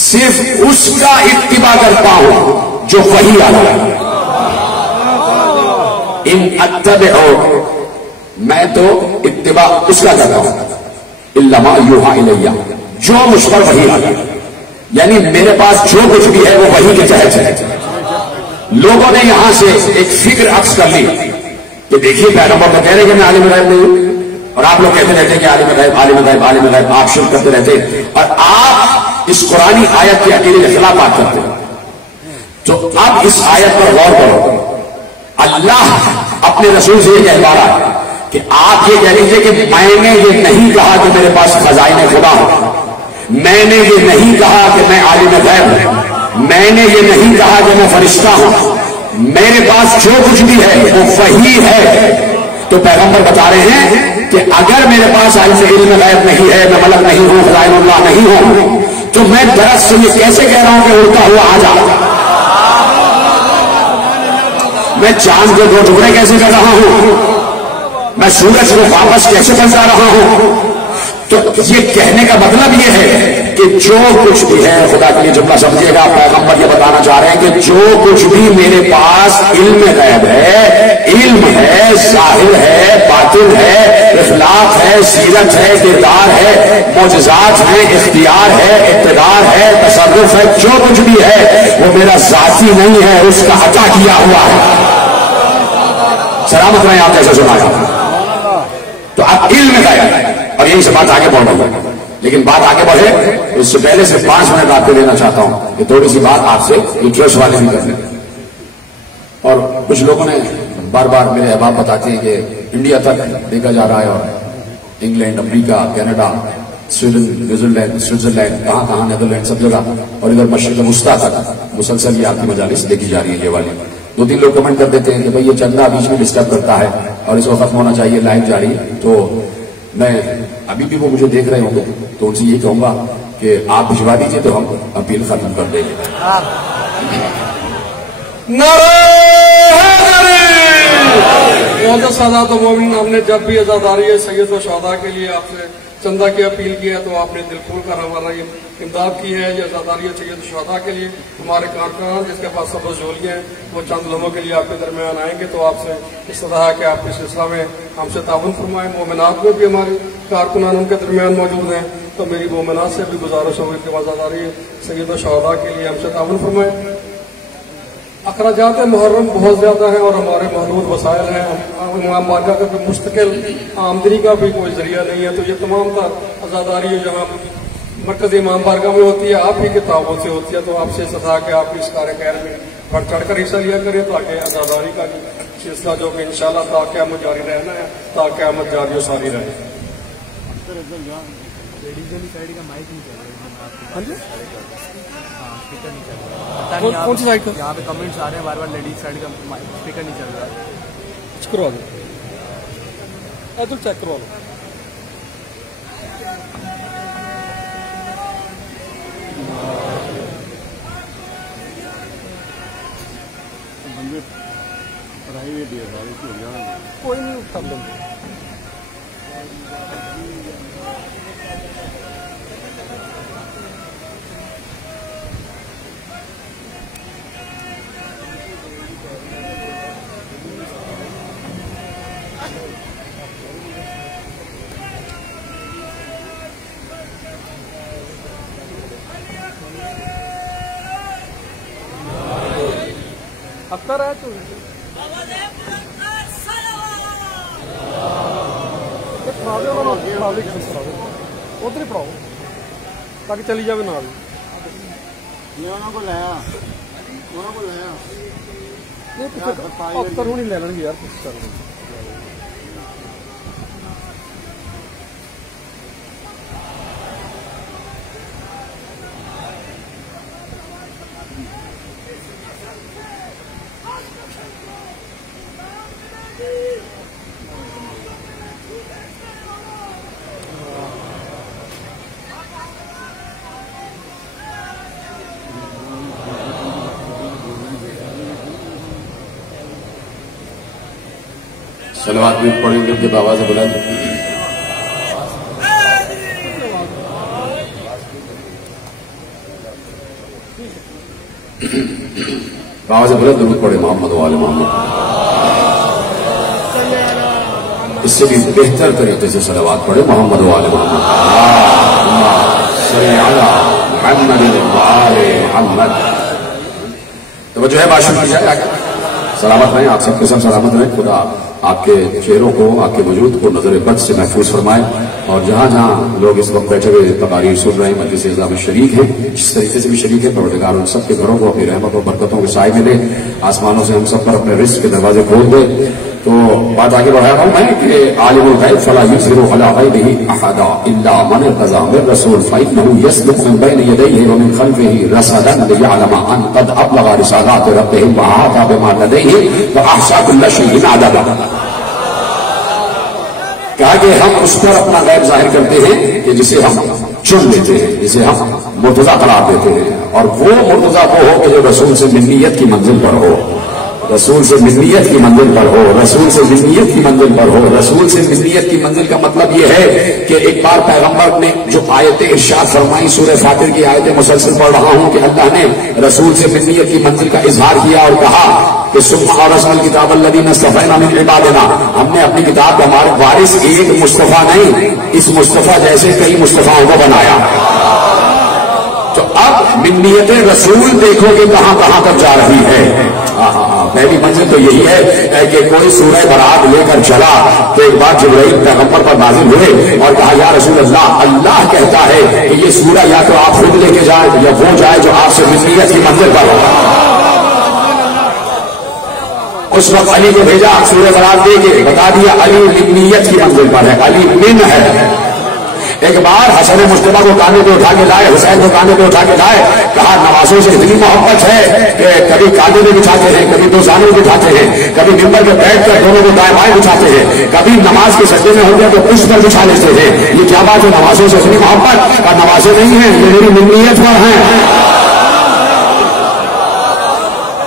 صرف اس کا اتباع کرتا ہوں جو وحی آتا ہے، ان اتبع، میں تو اتباع اس کا کرتا ہوں، الا ما یوحی الی، جو مجھ پر وحی آتا ہے، یعنی میرے پاس جو کچھ بھی ہے وہ وحی کے تحت ہے۔ لوگوں نے یہاں سے ایک فکر عکس کر لی کہ دیکھیے پیغمبر تو کہہ رہے کہ میں عالم غیب نہیں ہوں، اور آپ لوگ کہتے رہتے کہ عالم غیب عالم غیب عالم غیب، آپ شرک کرتے رہتے اور آپ اس قرآنی آیت کے عقیدے کے خلاف بات کرتے ہیں۔ تو اب اس آیت پر غور کرو، اللہ اپنے رسول سے یہ کہہ رہا ہے کہ آپ یہ کہہ لیجیے کہ میں نے یہ نہیں کہا کہ میرے پاس خزائن خدا ہوں، میں نے یہ نہیں کہا کہ میں عالم غیب ہوں، میں نے یہ نہیں کہا کہ میں فرشتہ ہوں، میرے پاس جو کچھ بھی ہے وہ وحی ہے۔ تو پیغمبر بتا رہے ہیں کہ اگر میرے پاس علم غیب نہیں ہے، میں ملک نہیں ہوں، خزائن اللہ نہیں ہوں، تو میں درخت سے یہ کیسے کہہ رہا ہوں کہ اڑتا ہوا آ جا؟ میں چاند کے 2 ٹکڑے کیسے کر رہا ہوں؟ میں سورج کو واپس کیسے بنتا رہا ہوں؟ تو یہ کہنے کا مطلب یہ ہے کہ جو کچھ بھی ہے، خدا کے لیے جملہ سمجھیے گا، پیغمبر یہ بتانا چاہ رہے ہیں کہ جو کچھ بھی میرے پاس علم غیب ہے، علم ہے، ظاہر ہے، باطن ہے، اخلاق ہے، سیرت ہے، کردار ہے، معجزات ہیں، اختیار ہے، اقتدار ہے، تصرف ہے، جو کچھ بھی ہے وہ میرا ذاتی نہیں ہے، اس کا عطا کیا ہوا ہے۔ سلامت رہیں آپ جیسے سنایا۔ تو اب علم غیب ہے، اور یہی سے بات آگے بڑھ رہی ہے، لیکن بات آگے بڑھے اس سے پہلے سے 5 منٹ آپ کو دینا چاہتا ہوں کہ تھوڑی سی بات آپ سے ٹرسٹ والے بھی کر لیں۔ اور کچھ لوگوں نے بار بار میرے احباب بتاتے ہیں کہ انڈیا تک دیکھا جا رہا ہے، اور انگلینڈ، امریکہ، کینیڈا، سویڈن، نیوزی سوئٹزرلینڈ، کہاں نیدرلینڈ، سب جگہ، اور ادھر مشرق وسطیٰ تک مسلسل یہ آپ کی مجالس دیکھی جا رہی ہے یہ والی۔ 2-3 لوگ کمنٹ کر دیتے ہیں کہ بھائی یہ چندہ بیچ میں ڈسٹرب کرتا ہے اور اس کو ختم ہونا چاہیے، لائف جاری ہے. تو میں ابھی بھی وہ مجھے دیکھ رہے ہوں گے تو ان سے یہ کہوں گا کہ آپ بھجوا دیجیے تو ہم اپیل ختم کر دیں گے. سادات و مومن، ہم نے جب بھی عزاداری سید و شہداء کے لیے آپ سے چندہ کی اپیل کی ہے تو آپ نے دل کھول کر ہمارا یہ امداد کی ہے. یہ عزاداری سید و شہداء کے لیے ہمارے کارکنان جس کے پاس سب جولیاں ہیں وہ چند لمحوں کے لیے آپ کے درمیان آئیں گے. تو آپ سے استدعا ہے کہ آپ اس سلسلہ میں ہم سے تعاون فرمائیں. مومنات میں بھی ہمارے کارکنان ان کے درمیان موجود ہیں تو میری مومنات سے بھی گزارش ہوگی کہ عزاداری سید و شہداء کے لیے ہم سے تعاون فرمائیں. اخراجات محرم بہت زیادہ ہیں اور ہمارے محدود وسائل ہیں. امام بارگاہ کا کوئی مستقل آمدنی کا بھی کوئی ذریعہ نہیں ہے. تو یہ تمام تر عزاداری جہاں مرکزی امام بارگاہ میں ہوتی ہے آپ ہی کے تعاون سے ہوتی ہے. تو آپ سے استدعا کہ آپ اس کار خیر میں بڑھ چڑھ کر حصہ لیا کریں تاکہ عزاداری کا سلسلہ جو کہ انشاءاللہ تا قیامت جاری رہنا ہے، تا قیامت جاری و ساری رہے. کون سی سائڈ کا یہاں پہ کمنٹس آ رہے ہیں بار بار، لیڈیز سائڈ کا اسپیکر نہیں چل رہا ہے. کروا دو عدل چیک کروا لو. کوئی نہیں کر لیں گے. اختر ہے تو ادھر ہی پڑھاؤ تاکہ چلی جائے نہ اختر ہوں نہیں لے لیں گے یار. صلوات بھی پڑھیں گے جب آواز بلند آواز بلند درود پڑھے محمد و آل محمد. اس سے بھی بہتر طریقے سے صلوات پڑھے محمد و آل محمد. صلی علی محمد و آل محمد. توجہ ہے باشد کی جائے سلامت رہیں، آپ سب کے سب سلامت رہیں. خدا آپ کے چہروں کو، آپ کے وجود کو نظر بد سے محفوظ فرمائے. اور جہاں جہاں لوگ اس وقت بیٹھے ہوئے تقاریر سن رہے ہیں، مجلس اعزا میں شریک ہیں، جس طریقے سے بھی شریک ہے، پروردگار ان سب کے گھروں کو اپنی رحمت و برکتوں کے سائے میں دے. آسمانوں سے ہم سب پر اپنے رزق کے دروازے کھول دے. تو بات آگے بڑھا رہا ہوں میں کہ عالم الغیب فلا یظہر علی غیبہ احدا الا من ارتضى من رسول فإنه يسلك من بين يديه ومن خلفه رصدا ليعلم ان قد ابلغ رسالات ربه وأحاط بما لديه وأحصى كل شيء عددا. کہا کہ ہم اس پر اپنا غیب ظاہر کرتے ہیں کہ جسے ہم چن لیتے ہیں، جسے ہم مرتضیٰ قرار دیتے ہیں. اور وہ مرتضیٰ وہ ہو کہ جو رسول سے ملنیت کی منزل پر ہو، رسول سے ملنیت کی منزل پر ہو، رسول سے ملنیت کی منزل پر ہو. رسول سے ملنیت کی منزل کا مطلب یہ ہے کہ ایک بار پیغمبر نے جو آیتیں ارشاد فرمائی، سورہ فاطر کی آیتیں مسلسل پڑھ رہا ہوں کہ اللہ نے رسول سے ملنیت کی منزل کا اظہار کیا اور کہا کہ ثم اورثنا الکتاب الذین اصطفینا من عبادنا. ہم نے اپنی کتاب کا ہمارے وارث ایک مصطفیٰ نہیں، اس مصطفیٰ جیسے کئی مصطفیٰوں کو بنایا. تو اب ملنیت رسول دیکھو کہ کہاں کہاں تک جا رہی ہے. پہلی منزل تو یہی ہے کہ کوئی سورہ برات لے کر چلا تو ایک بار جبرائیل پیغمبر پر نازل ہوئے اور کہا یا رسول اللہ، اللہ کہتا ہے کہ یہ سورہ یا تو آپ خود لے کے جائیں یا وہ جائے جو آپ سے ملنیت کی منزل پر ہو. اس وقت علی کو بھیجا سورہ برات دے کے بتا دیا علی ملنیت کی منزل پر ہے، علی من ہے. ایک بار حسن مصطفیٰ کو کانے پہ اٹھا کے لائے، حسین کو کانے پہ اٹھا کے لائے، کہا نوازوں سے اتنی محبت ہے کہ کبھی کاندھے میں بچھاتے ہیں، کبھی دو زانوں میں بچھاتے ہیں، کبھی ممبر پہ بیٹھ کر دونوں کو دائیں بائیں بچھاتے ہیں، کبھی نماز کے سجدے میں ہوتے ہیں تو پشت پر بچھا لیتے ہیں. یہ کیا بات ہے؟ نمازوں سے اتنی محبت؟ اور نمازیں نہیں ہیں، یہ میری ملت پر ہیں.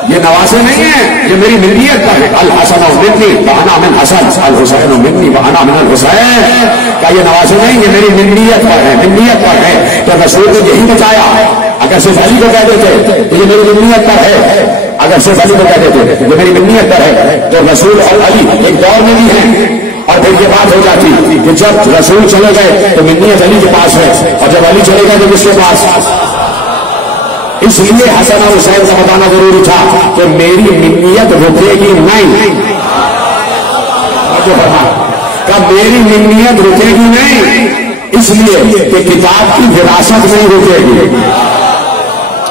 یہ نوازے نہیں ہیں، یہ میری ملت پر ہے. الحسن منی وانا من حسن، الحسین منی وانا من الحسین. کیا یہ نوازے نہیں؟ یہ میری ملت پر ہے، ملت پر ہے. تو رسول نے یہی بتایا. اگر صرف علی کو کہہ دیتے تو یہ میری ملت پر ہے، اگر صرف علی کو کہہ دیتے تو یہ میری ملت پر ہے، تو رسول اور علی ایک دور میں بھی ہیں. اور پھر یہ بات ہو جاتی کہ جب رسول چلے گئے تو ملت علی کے پاس ہے، اور جب علی چلے گئے تو کس کے پاس؟ اس لیے حسن اور حسین کا بتانا ضروری تھا کہ میری ملت رکے گی نہیں. کہ میری ملت رکے گی نہیں، اس لیے کہ کتاب کی وراثت نہیں رکے گی.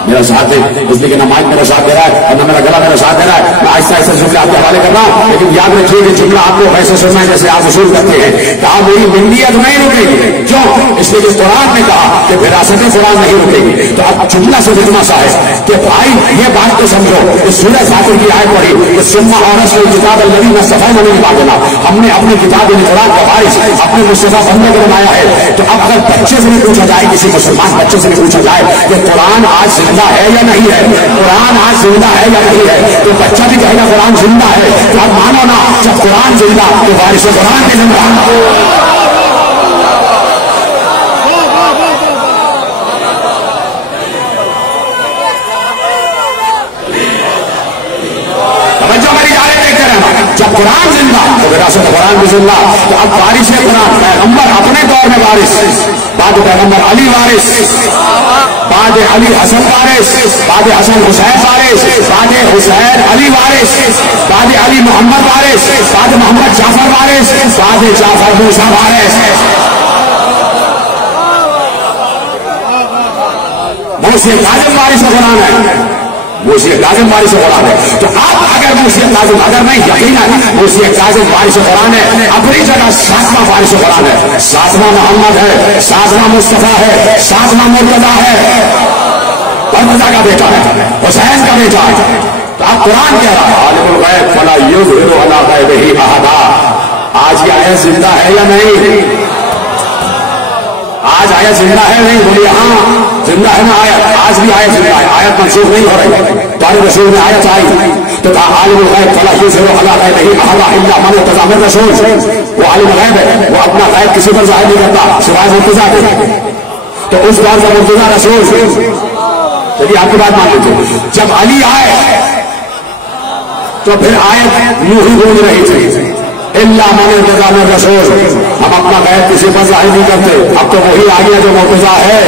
میرا ساتھ دے، اس لیے کہ نہ مائک میرا ساتھ دے رہا ہے اور نہ میرا گلا میرا ساتھ دے رہا ہے. میں آہستہ آہستہ جملے آپ کے حوالے کر رہا ہوں، لیکن یاد رکھیے کہ جملہ آپ کو ویسے سننا ہے جیسے آپ وصول کرتے ہیں. کہا میری ملت نہیں رکے گی. کیوں؟ اس لیے کہ قرآن نے کہا کہ وراثت قرآن نہیں رکے گی. تو اب جملہ سے جتنا سا ہے کہ بھائی یہ بات تو سمجھو کہ سورہ فاتر کی آیت پڑھی کہ ثم اورثنا الکتاب الذین اصطفینا من عبادنا، ہم نے اپنی کتاب نجات کا وارث اپنے مصطفیٰ بندے کو بنایا ہے. تو اب اگر بچے سے بھی پوچھا جائے، کسی مسلمان بچے سے بھی پوچھا جائے کہ قرآن آج زندہ ہے یا نہیں ہے، قرآن آج زندہ ہے یا نہیں ہے، تو بچہ بھی کہے گا قرآن زندہ ہے. تو اب مانو نا، جب قرآن زندہ تو وارث قرآن بھی زندہ. جب قرآن زندہ تو وراثت قرآن بھی زندہ. تو اب وارث قرآن پیغمبر اپنے دور میں وارث، بعد پیغمبر علی وارث، بعد علی حسن وارث، بعد حسن حسین وارث، بعد حسین علی وارث، بعد علی محمد وارث، بعد محمد جعفر وارث، بعد جعفر موسیٰ وارث. موسیٰ کاظم وارث قرآن ہے، موسیٰ کاظم وارث قرآن ہے. تو اب اگر موسیٰ کاظم، اگر نہیں یقیناً موسیٰ کاظم وارث قرآن ہے، اپنی جگہ 7واں وارث قرآن ہے. 7واں محمد ہے، 7واں مصطفیٰ ہے، 7واں مرتضیٰ ہے، مرتضیٰ کا بیٹا ہے، حسین کا بیٹا ہے. تو اب قرآن کہہ رہا ہے عالم الغیب فلا یظہر علی غیبہ احدا. آج یہ آیت زندہ ہے یا نہیں؟ آج آیت زندہ ہے نہیں؟ بولیے ہاں زندہ ہے نا آیت. آج بھی آیت زندہ ہے، آیت منسوخ نہیں ہو رہی. قرآن رسول میں آیت آئی تو کہا عالم الغیب فلا یظہر علی غیبہ احدا الا من ارتضی من رسول. وہ عالم غیب ہے، وہ اپنا غیب کسی پر ظاہر نہیں کرتا سوائے مرتضیٰ کے. تو اس دور کا مرتضیٰ رسول. چلیے آپ کی بات مان لیجیے. جب علی آئے تو پھر آیت یوں ہی گونج رہی تھی الا من ارتضی من رسول. ہم اپنا غیب کسی پر ظاہر نہیں کرتے. اب تو وہی آ گیا جو مرتضیٰ ہے.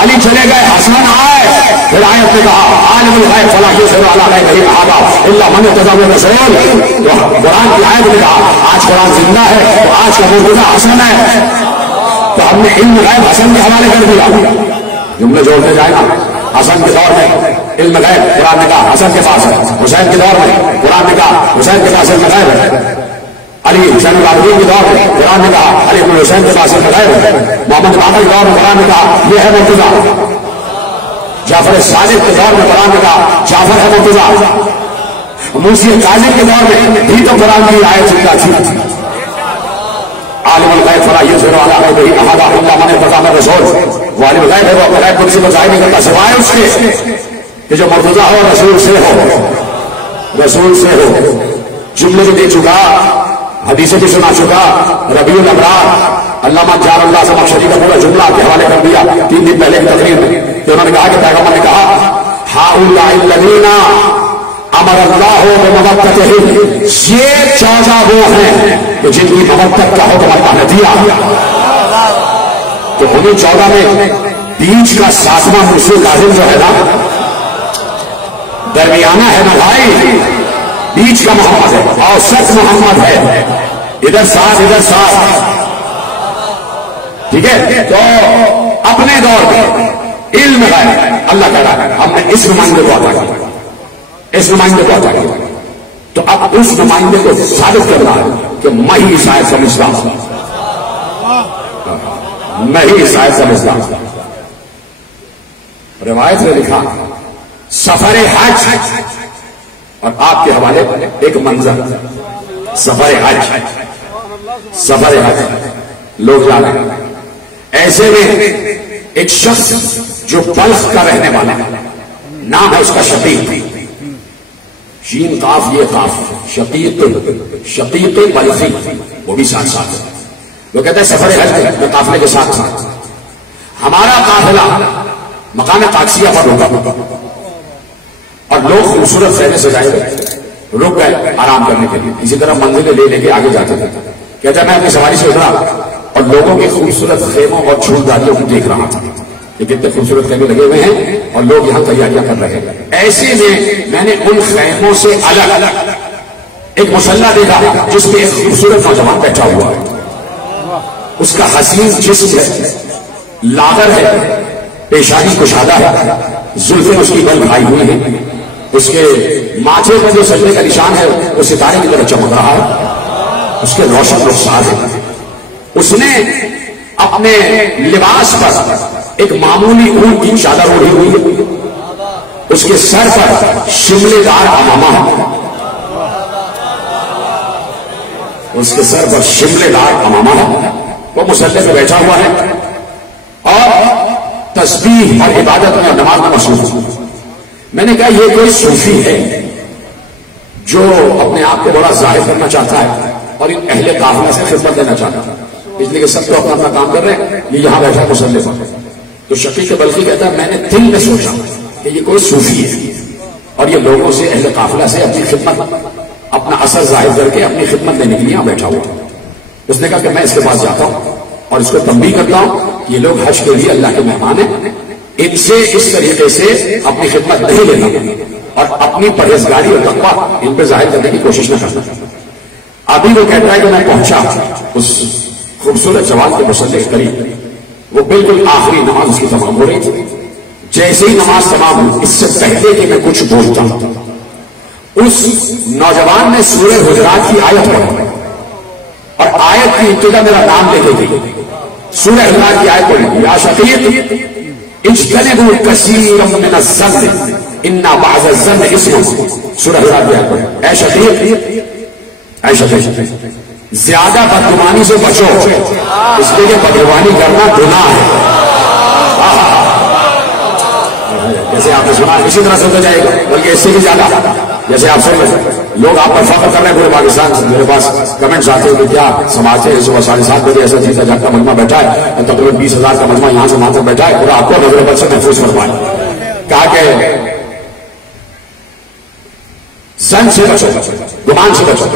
علی چلے گئے، حسن آئے، پھر آیت نے کہا عالم الغیب فلا یظہر علی غیبہ احدا الا من ارتضی من رسول. قرآن کی آیت نے کہا آج قرآن زندہ ہے تو آج کا مرتضیٰ حسن ہے. تو ہم نے علم غیب حسن کے حوالے کر دیا. جملے جوڑتے جائے گا. حسن کے دور میں علم غیب قرآن نے کہا حسن کے پاس ہے. حسین کے دور میں قرآن نے کہا حسین کے پاس علم غیب ہے. علی حسین العابدین کے دور میں قرآن نے کہا علی بن حسین کے پاس علم غیب ہے. محمد باقر کے دور میں قرآن نے کہا یہ ہے مرتضیٰ. جعفر صادق کے دور میں قرآن نے کہا جعفر ہے مرتضیٰ. موسیٰ کاظم کے دور میں بھی تو قرآن کی آیت زندہ تھی. عالم الغیب فلا یظہر علی غیبہ احدا الا من ارتضی من رسول. وہ عالم غیب ہے، وہ اپنے غیب کو کسی کو ظاہر نہیں کرتا سوائے اس کے کہ جو مرتضیٰ ہو رسول سے ہو، رسول سے ہو. جملے بھی دے چکا، حدیثیں بھی سنا چکا. ربیع الابرار علامہ جار اللہ زمخشری کا پورا جملہ کے حوالے کر دیا 3 دن پہلے کی تقریر میں. انہوں نے کہا کہ پیغمبر نے کہا ہؤلاء الذین امر اللہ بمودتہم، یہ 14 وہ ہیں کہ جن کی مودت کا حکم اللہ نے دیا. تو انہیں 14 میں بیچ کا 7واں موسیٰ کاظم جو ہے نا، درمیانہ ہے نا بھائی، بیچ کا محمد ہے، اوسط محمد ہے. ادھر 7 ادھر 7. ٹھیک ہے. تو اپنے دور میں علم غیب اللہ کہہ رہا ہے ہم نے اس نمائندے کو عطا کیا، اس نمائندے کو عطا کیا. تو اب اس نمائندے کو ثابت کرنا ہے کہ میں ہی شاید سمجھتا ہوں، میں ہی شاید سمجھتا ہوں. روایت نے لکھا سفر حج اور آپ کے حوالے ایک منظر سفر حج لوگ جا رہے ہیں. ایسے میں ایک شخص جو بلخ کا رہنے والا ہے, نام ہے اس کا شقیق, شین قاف یہ قاف, شقیق بلخی, وہ بھی ساتھ ساتھ ہے. وہ کہتا ہے سفر حج میں قافلے کے ساتھ تھا. ہمارا قافلہ مقام قادسیہ پر روکا اور لوگ خوبصورت خیمے سجائے گئے, رک گئے آرام کرنے کے لیے. اسی طرح منزلیں لے کے آگے جاتے تھے. کہتا ہے میں اپنی سواری سے اترا اور لوگوں کے خوبصورت خیموں اور چھوٹداریوں کو دیکھ رہا تھا. یہ کتنے خوبصورت خیمے لگے ہوئے ہیں اور لوگ یہاں تیاریاں کر رہے ہیں. ایسے میں نے ان خیموں سے الگ ایک مسلح دیکھا جس پہ ایک خوبصورت نوجوان بیٹھا ہوا ہے. اس کا حسین جسم ہے, لاغر ہے, پیشانی کشادہ ہے, زلفیں اس کی بل کھائی ہوئی ہیں. اس کے ماتھے پر جو سجدے کا نشان ہے وہ ستارے کی طرح چمک رہا ہے. اس کے روشن رخسار ہے. اس نے اپنے لباس پر ایک معمولی اون کی چادر اوڑھی ہوئی ہے. اس کے سر پر شملے دار امامہ ہے. اس کے سر پر شملے دار امامہ ہے. وہ مسلح پہ بیٹھا ہوا ہے اور تسبیح اور عبادت میں اور نماز میں مصروف ہے. میں نے کہا یہ کوئی صوفی ہے جو اپنے آپ کو بڑا ظاہر کرنا چاہتا ہے اور ان اہل قافلہ سے خدمت دینا چاہتا ہے, اس لیے کہ سب کو اپنا اپنا کام کر رہے ہیں, یہ یہاں بیٹھا مسلح پر. تو شقیق بلخی کہتا ہے میں نے دل میں سوچا کہ یہ کوئی صوفی ہے اور یہ لوگوں سے اہل قافلہ سے اپنی خدمت, اپنا اثر ظاہر کر کے اپنی خدمت دینے کے لیے یہاں بیٹھا ہوا. اس نے کہا کہ میں اس کے پاس جاتا ہوں اور اس کو تنبیہ کرتا ہوں کہ یہ لوگ حج کے لیے اللہ کے مہمان ہیں, ان سے اس طریقے سے اپنی خدمت نہیں لینا اور اپنی پرہیزگاری اور تقویٰ ان پہ ظاہر کرنے کی کوشش نہ کرنا. ابھی وہ کہتا ہے کہ میں پہنچا اس خوبصورت جوان کے مسلح کے قریب. وہ بالکل آخری نماز اس کی تمام ہو رہی تھی. جیسے ہی نماز تمام ہوئی, اس سے پہلے کہ میں کچھ بولتا ہوں, اس نوجوان نے سورہ حجرات کی آیت پڑھی اور آیت کی ابتدا میرا نام لے کے گئی. سورہ حجرات کی آیت پڑھی, یا شقیق اجتنبوا کثیرا من الظن ان بعض الظن اسم. سورہ حجرات کی آیت پڑھی, اے شقیق زیادہ بدگمانی سے بچو, اس لیے کہ بدگمانی کرنا گناہ ہے. جیسے آپ نے سنا اسی طرح سے جائے گا, بلکہ اس سے بھی زیادہ. جیسے آپ سن لوگ آپ پر فخر کر رہے ہیں پورے پاکستان سے. میرے پاس کمنٹس آتے ہیں کہ کیا سماجتے ہیں صبح 7:30 بجے ایسا چیز جب کا مجمع بیٹھا ہے, تقریباً 20,000 کا مجمع یہاں سے وہاں تک بیٹھا ہے, پورا آپ کو نظر بد سے محفوظ فرمائے. کہا کہ زن سے بچو, گمان سے بچو.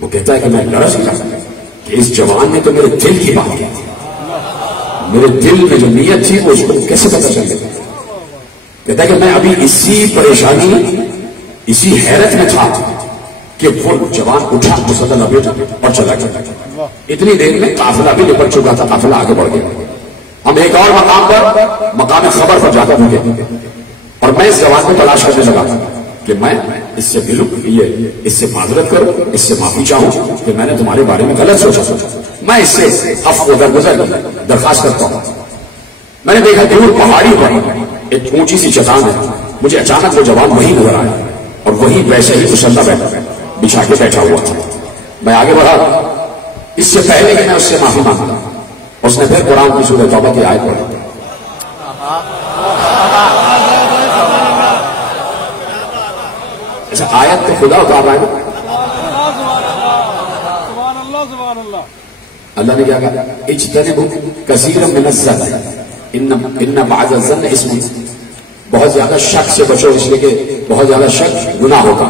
وہ کہتا ہے کہ میں لرز گیا کہ اس جوان نے تو میرے دل کی بات کی, میرے دل میں جو نیت تھی وہ اس کو کیسے پتہ چل گیا. کہتا ہے کہ میں ابھی اسی پریشانی, اسی حیرت میں تھا کہ وہ جوان اٹھا مسلح لپیٹا اور چلا گیا. اتنی دیر میں قافلہ بھی نپٹ چکا تھا, قافلہ آگے بڑھ گیا. ہم ایک اور مقام پر, مقام خبر پر جا کر رکے اور میں اس جوان کو تلاش کرنے لگا کہ میں اس سے اس سے معذرت کروں, اس سے معافی چاہوں کہ میں نے تمہارے بارے میں غلط سوچا. میں اس سے عفو درگزر درخواست کرتا ہوں. میں نے دیکھا دور پہاڑی پر ایک اونچی سی چٹان ہے. مجھے اچانک وہ جوان وہی نظر آیا اور وہی ویسے ہی مسلح بچھا کے بیٹھا ہوا تھا. میں آگے بڑھا, اس سے پہلے کہ میں اس سے معافی مانگا, اس نے پھر قرآن کی سورہ توبہ کی آیت پڑھی. ایسا آیت تو خدا اتار رہا ہے. اللہ نے کیا کہا, اجتنبوا کثیرا من الظن ان بعض الظن اسم. بہت زیادہ شک سے بچو, اس لیے کہ بہت زیادہ شک گناہ ہوتا.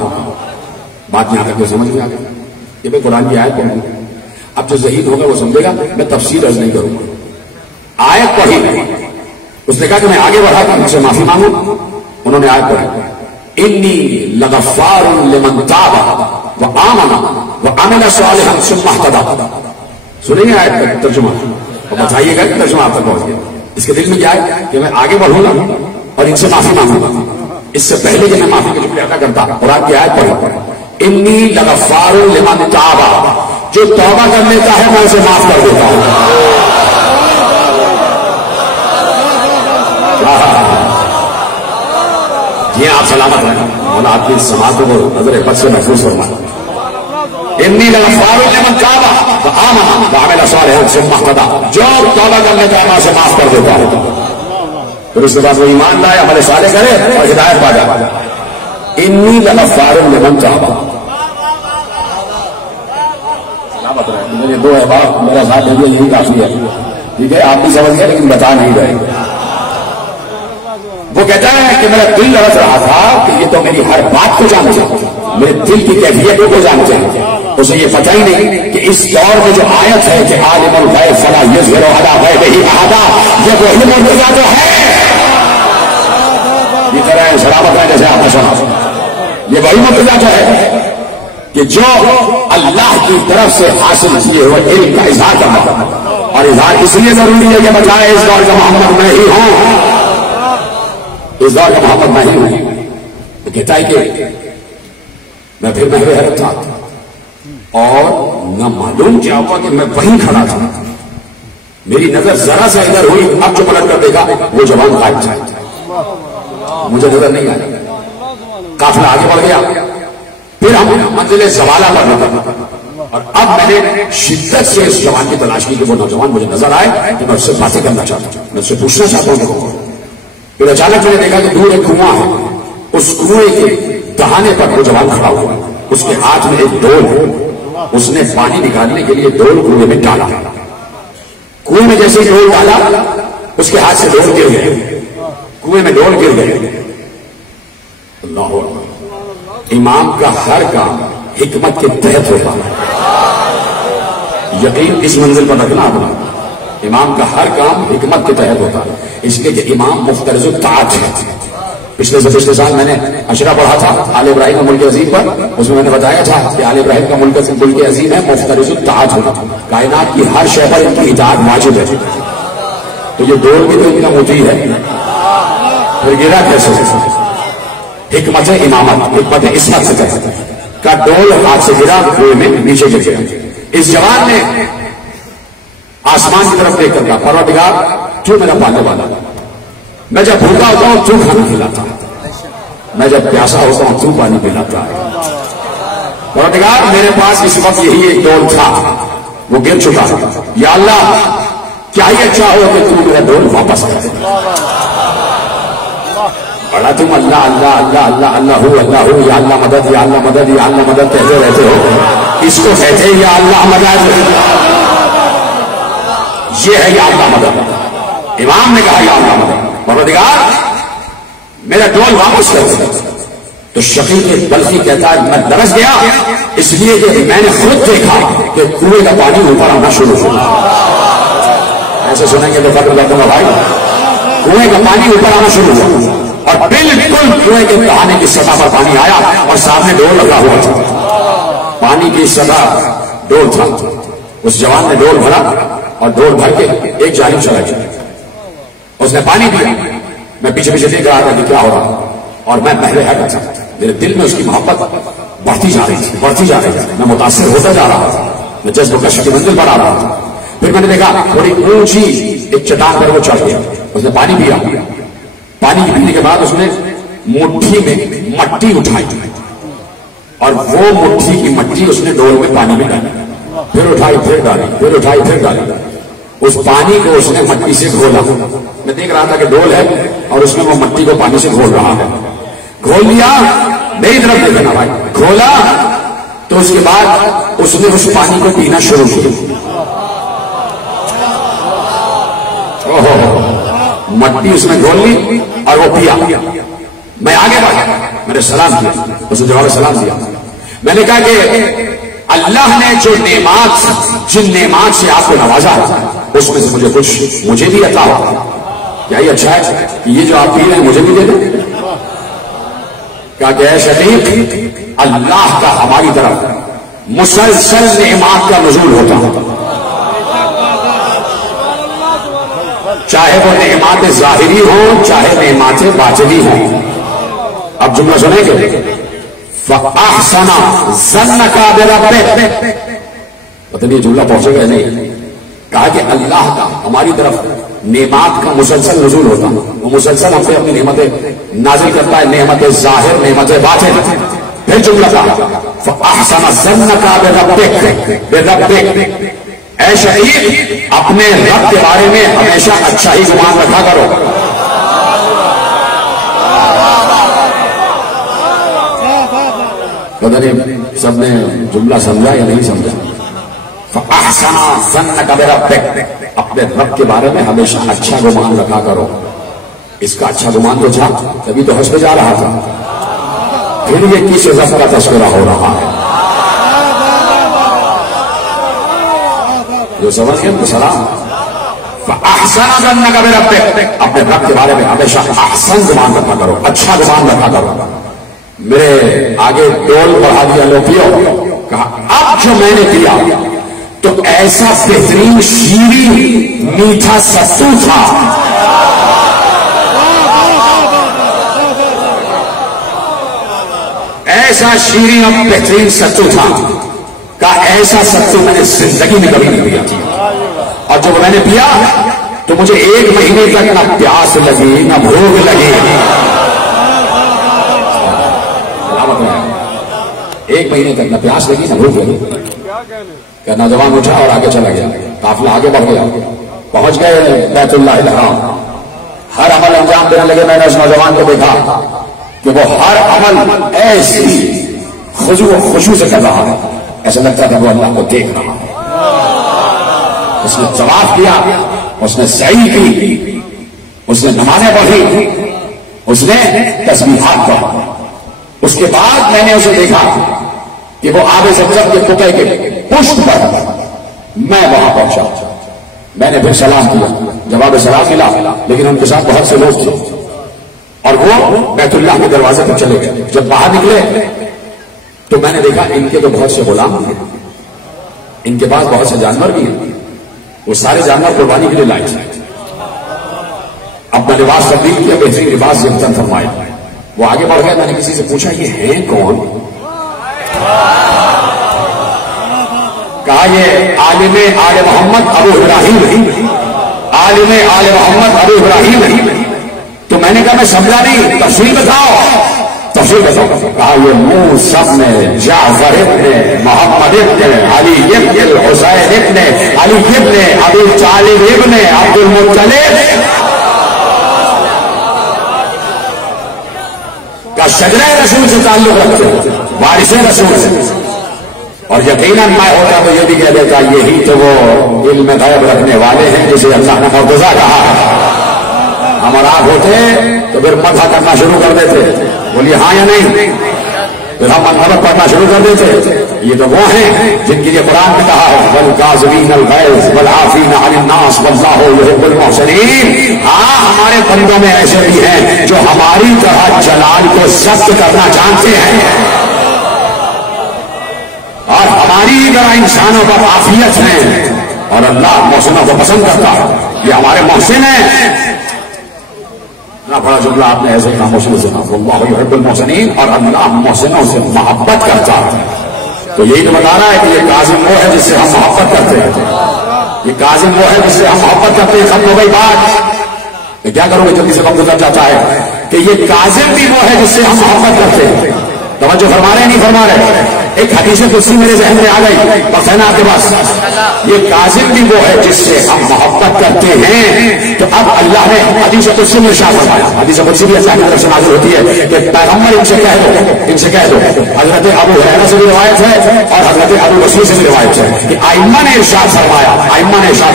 بات یہاں تک کو سمجھ میں آ گیا. یہ میں قرآن کی آیت پڑھوں گا, اب جو ذہین ہوگا وہ سمجھے گا, میں تفسیر عرض نہیں کروں گا. آیت پڑھی, اس نے کہا کہ میں آگے بڑھا کہ مجھ سے معافی مانگوں. انہوں نے آیت پڑھی, انی لغفار لمن تاب وآمن وعمل صالحا ثم اهتدى. سنیں گے آیت کا ترجمہ اور بتائیے گا کہ ترجمہ آپ تک پہنچ گیا. اس کے دل میں کیا ہے کہ میں آگے بڑھوں گا اور ان سے معافی مانگوں گا, اس سے پہلے کہ میں معافی کے لیے ادا کرتا. اور آپ کی آیت پڑھو, انی لغفار لمن تاب, جو توبہ کر لیتا ہے میں اسے معاف کر دیتا ہوں. یہ آپ سلامت رہیں مولا آپ کی سماعتوں کو نظر بد سے محفوظ فرمائیں. انی لغفار لمن تاب وآمن وعمل صالحا ثم اهتدى. جو توبہ کر لیتا ہے اللہ سے معاف کر دیتا ہے پھر اس کے بعد وہ ایمان لائے عمل صالح کرے اور ہدایت پا جائے. انی لغفار لمن تاب. سلامت رہیں. مجھے دو احباب میرا ساتھ دے دیا یہی کافی ہے. ٹھیک ہے آپ بھی سمجھ گئے لیکن بتا نہیں رہے. وہ کہتا ہے کہ میرا دل لڑک رہا تھا کہ یہ تو میری ہر بات کو جانتے ہیں, میرے دل کی کیفیتوں کو جانتے ہیں. اسے یہ پتہ ہی نہیں کہ اس دور میں جو آیت ہے کہ عالم الغیب فلا یظہر علی غیبہ احدا, یہ وہی معجزہ تو ہے. یہ طرح سلامت ہے جیسے آپ نے سنا, یہ وہی معجزہ تو ہے کہ جو اللہ کی طرف سے حاصل کیے ہوئے علم کا اظہار کرنا, اور اظہار اس لیے ضروری ہے کہ بجائے اس دور کا محمد میں ہی ہوں, اس دور کا محمد میں ہی ہوں. تو کہتا ہے کہ میں پھر محو حیرت تھا اور نہ معلوم کیا ہوا کہ میں وہیں کھڑا تھا. میری نظر ذرا سے ادھر ہوئی, اب جو پلٹ کر دیکھا وہ جوان غائب تھا, مجھے نظر نہیں آیا. قافلہ آگے بڑھ گیا, پھر ہم منزل زوالہ پر لگا اور اب میں نے شدت سے اس جوان کی تلاش کی کہ وہ نوجوان مجھے نظر آئے کہ میں اس سے باتیں کرنا چاہتا ہوں, میں اس سے پوچھنا چاہتا ہوں. پھر اچانک میں نے دیکھا کہ دور ایک کنواں ہے, اس کنویں کے دہانے پر وہ جوان کھڑا ہوا, اس کے ہاتھ میں ایک ڈول ہے. اس نے پانی نکالنے کے لیے ڈول کنویں میں ڈالا. کنویں میں جیسے ڈول ڈالا اس کے ہاتھ سے ڈول گر گئے, کنویں میں ڈول گر گئے. اللہ اکبر. امام کا ہر کام حکمت کے تحت ہوتا ہے. یقین اس منزل پر رکھنا اپنا, امام کا ہر کام حکمت کے تحت ہوتا ہے, اس لیے کہ امام مفترض الطاعت ہے. پچھلے سال میں نے اشرا پڑھا تھا آل ابراہیم کا ملک عظیم پر, اس میں نے بتایا تھا کہ آل ابراہیم کا ملک عظیم ہے مفترض الطاعت ہوتا. کائنات کی ہر شے پر ان کی اطاعت واجب ہے. تو یہ ڈول بھی تو اتنا موتی ہے, پھر گرا کیسے؟ حکمت امامت, حکمت عصمت سے کہتے ہیں کا ڈول ہاتھ سے گرا, کنویں میں نیچے گر گیا. اس جوان نے آسمان کی طرف دیکھ کر کہا پروردگار کیوں میرا پالنے والا, میں جب بھوکا ہوتا ہوں تو کھانا کھلاتا ہے, میں جب پیاسا ہوتا ہوں تو پانی پلاتا ہے. پروردگار میرے پاس اس وقت یہی ایک ڈول تھا, وہ گر چکا ہے. یا اللہ کیا یہ چاہو کہ تو میرا ڈول واپس کر دے. بڑا تم اللہ اللہ اللہ اللہ اللہ ہو اللہ ہو, یا اللہ مدد یا اللہ مدد یا اللہ مدد کہتے رہتے ہو. اس کو کہتے ہیں یا اللہ مدد, یہ ہے یا اللہ مدد. امام نے کہا یا اللہ مدد, پروردگار میرا ڈول واپس کر دے. تو شقیق بلخی کہتا ہے میں درس گیا اس لیے کہ میں نے خود دیکھا کہ کنویں کا پانی اوپر آنا شروع ہوا. ایسے سنیں گے تو فکر کرتا ہوں بھائی, کنویں کا پانی اوپر آنا شروع ہوا اور بالکل کنویں کے دہانے کی سطح پر پانی آیا اور سامنے ڈول لگا ہوا تھا. پانی کی سطح ڈول تھا. اس جوان نے ڈول بھرا اور ڈول بھر کے ایک جانب چلا گیا. اس نے پانی پیا, میں پیچھے پیچھے دیکھ رہا تھا کہ کیا ہو رہا, اور میں پہلے ہے کرتا, میرے دل میں اس کی محبت بڑھتی جا رہی تھی, بڑھتی جا رہی تھی. میں متاثر ہوتا جا رہا تھا, میں جذب کشف کی منزل پر آ رہا تھا. پھر میں نے دیکھا تھوڑی اونچی ایک چٹان پر وہ چڑھ گیا. اس نے پانی پیا, پانی پینے کے بعد اس نے مٹھی میں مٹی اٹھائی اور وہ مٹھی کی مٹی اس نے ڈول میں پانی میں ڈالی, پھر اٹھائی پھر ڈالی, پھر اٹھائی پھر ڈالی. اس پانی کو اس نے مٹی سے گھولا. میں دیکھ رہا تھا کہ ڈول ہے اور اس میں وہ مٹی کو پانی سے گھول رہا ہے. گھول لیا, میری طرف دیکھنا بھائی, گھولا تو اس کے بعد اس نے اس پانی کو پینا شروع کیا. مٹی اس نے گھول لی اور وہ پیا. میں آگے بڑھا, میں نے سلام کیا, اس نے جواب سلام دیا. میں نے کہا کہ اللہ نے جو نعمات, جن نعمات سے آپ کو نوازا اس میں سے مجھے کچھ مجھے بھی عطا ہو. کیا یہ اچھا ہے کہ یہ جو آپ پی رہے ہیں مجھے بھی دے دیں؟ کہا کہ اے شقیق اللہ کا ہماری طرف مسلسل نعمات کا نزول ہوتا ہے, چاہے وہ نعمات ظاہری ہوں چاہے نعمات باطنی ہوں. اب جملہ سنیں گے, فَأَحْسَنَ ظَنَّكَ بِرَبِّكَ. پتہ نہیں جملہ پہنچے گا نہیں, کہا کہ اللہ کا ہماری طرف نعمات کا مسلسل نزول ہوتا ہے، وہ مسلسل ہم پہ اپنی نعمتیں نازل کرتا ہے، نعمت ظاہر، نعمت باطن. پھر جملہ کہا فَأَحْسَنَ ظَنَّكَ بِرَبِّكَ، اے شہید اپنے رب کے بارے میں ہمیشہ اچھا ہی گمان رکھا کرو. پتہ نہیں سب نے جملہ سمجھا یا نہیں سمجھا. فَأَحْسَنَ ظَنَّكَ بِرَبِّكَ، اپنے رب کے بارے میں ہمیشہ اچھا گمان رکھا کرو. اس کا اچھا گمان تو تھا، تبھی تو حج پہ جا رہا تھا. پھر یہ کس عزت کا تذکرہ ہو رہا ہے؟ جو سمجھ گئے تو سلام. فَأَحْسَنَ ظَنَّكَ بِرَبِّكَ، اپنے رب کے بارے میں ہمیشہ احسن گمان رکھا کرو، اچھا گمان رکھا کرو. میرے آگے ڈول بڑھا دیا لو پیو. کہا اب جو میں نے پیا تو ایسا بہترین شیریں میٹھا ستو تھا، ایسا شیریں اور بہترین ستو تھا کہ ایسا ستو میں نے زندگی میں کبھی نہیں پیا. اور جب میں نے پیا تو مجھے 1 مہینے تک نہ پیاس لگی نہ بھوک لگی. 1 مہینے تک نہ پیاس لگی نہ بھوک لگی. کہ نوجوان اٹھا اور آگے چلا گیا، قافلہ آگے بڑھ گیا، پہنچ گئے بیت اللہ الحرام. ہر عمل انجام دینے لگے. میں نے اس نوجوان کو دیکھا کہ وہ ہر عمل ایسی خشوع سے کر رہا ہے، ایسا لگتا تھا وہ اللہ کو دیکھ رہا ہے. اس نے طواف کیا، اس نے سعی کی، اس نے نمازیں پڑھی، اس نے تسبیحات پڑھی. اس کے بعد میں نے اسے دیکھا کہ وہ آب زمزم کے قطعے کے پشت پر میں وہاں پہنچا. میں نے پھر سلام کیا، جواب سلام ملا، لیکن ان کے ساتھ بہت سے لوگ تھے اور وہ بیت اللہ کے دروازے پر چلے گئے. جب باہر نکلے تو میں نے دیکھا ان کے تو بہت سے غلام ہیں، ان کے پاس بہت سے جانور بھی ہیں. وہ سارے جانور قربانی کے لیے لائے تھے. اپنا لباس تبدیل کیا، بہترین لباس یکساں فرمایا. وہ آگے بڑھ گئے. میں نے کسی سے پوچھا یہ ہیں کون؟ کہا یہ عالم آل محمد ابو ابراہیم، عالم آل محمد ابو ابراہیم. تو میں نے کہا میں سمجھا نہیں، تفصیل بتاؤ، تفصیل بتاؤ. کہا یہ موسی ابن جعفر ابن محمد ابن علی ابن الحسین ابن علی ابن ابی طالب ابن عبد المطلب کا شجرہ رسول سے تعلق رکھتے ہیں، وارث رسول سے. اور یقیناً میں ہوتا تو یہ بھی کہہ دیتا یہی تو وہ علم غیب رکھنے والے ہیں جسے اللہ نے مرتضیٰ کہا. ہمارا آپ ہوتے تو پھر مدح کرنا شروع کر دیتے. بولیے ہاں یا نہیں؟ پھر ہم منحبت پڑھنا شروع کر دیتے. یہ تو وہ ہیں جن کے لیے قرآن نے کہا ہے وَالْكَاظِمِينَ الْغَيْظَ وَالْعَافِينَ عَنِ النَّاسِ وَاللَّهُ يُحِبُّ الْمُحْسِنِينَ. ہاں ہمارے بندوں میں ایسے بھی ہیں جو ہماری طرح جلال کو ضبط کرنا جانتے ہیں اور ہماری طرح انسانوں پر عافیت ہے. اور اللہ محسنوں کو پسند کرتا ہے. یہ ہمارے محسن ہیں. اتنا بڑا جملہ آپ نے ایسے خاموشی سے سنا. واللہ یحب المحسنین، اور اللہ محسنوں سے محبت کرتا ہے. تو یہی تو بتا رہا ہے کہ یہ کاظم وہ ہے جس سے ہم محبت کرتے ہیں. یہ کاظم وہ ہے جس سے ہم محبت کرتے ہیں. ختم ہو گئی بات. کیا کرو گے؟ جلدی سے وقت گزر جاتا ہے کہ یہ کاظم بھی وہ ہے جس سے ہم محبت کرتے ہیں. توجہ فرما رہے نہیں فرما رہے؟ ایک حدیث قدسی میرے ذہن میں آ گئی، بس ہے نا آپ کے پاس. یہ کاظم بھی وہ ہے جس سے ہم محبت کرتے ہیں. تو اب اللہ نے حدیث قدسی میں ارشاد فرمایا. حدیث قدسی بھی اللہ کی طرف سے نازل ہوتی ہے کہ پیغمبر ان سے کہہ دو. حضرت ابو ہریرہ سے بھی روایت ہے اور حضرت ابو بصیر سے بھی روایت ہے کہ ائمہ نے ارشاد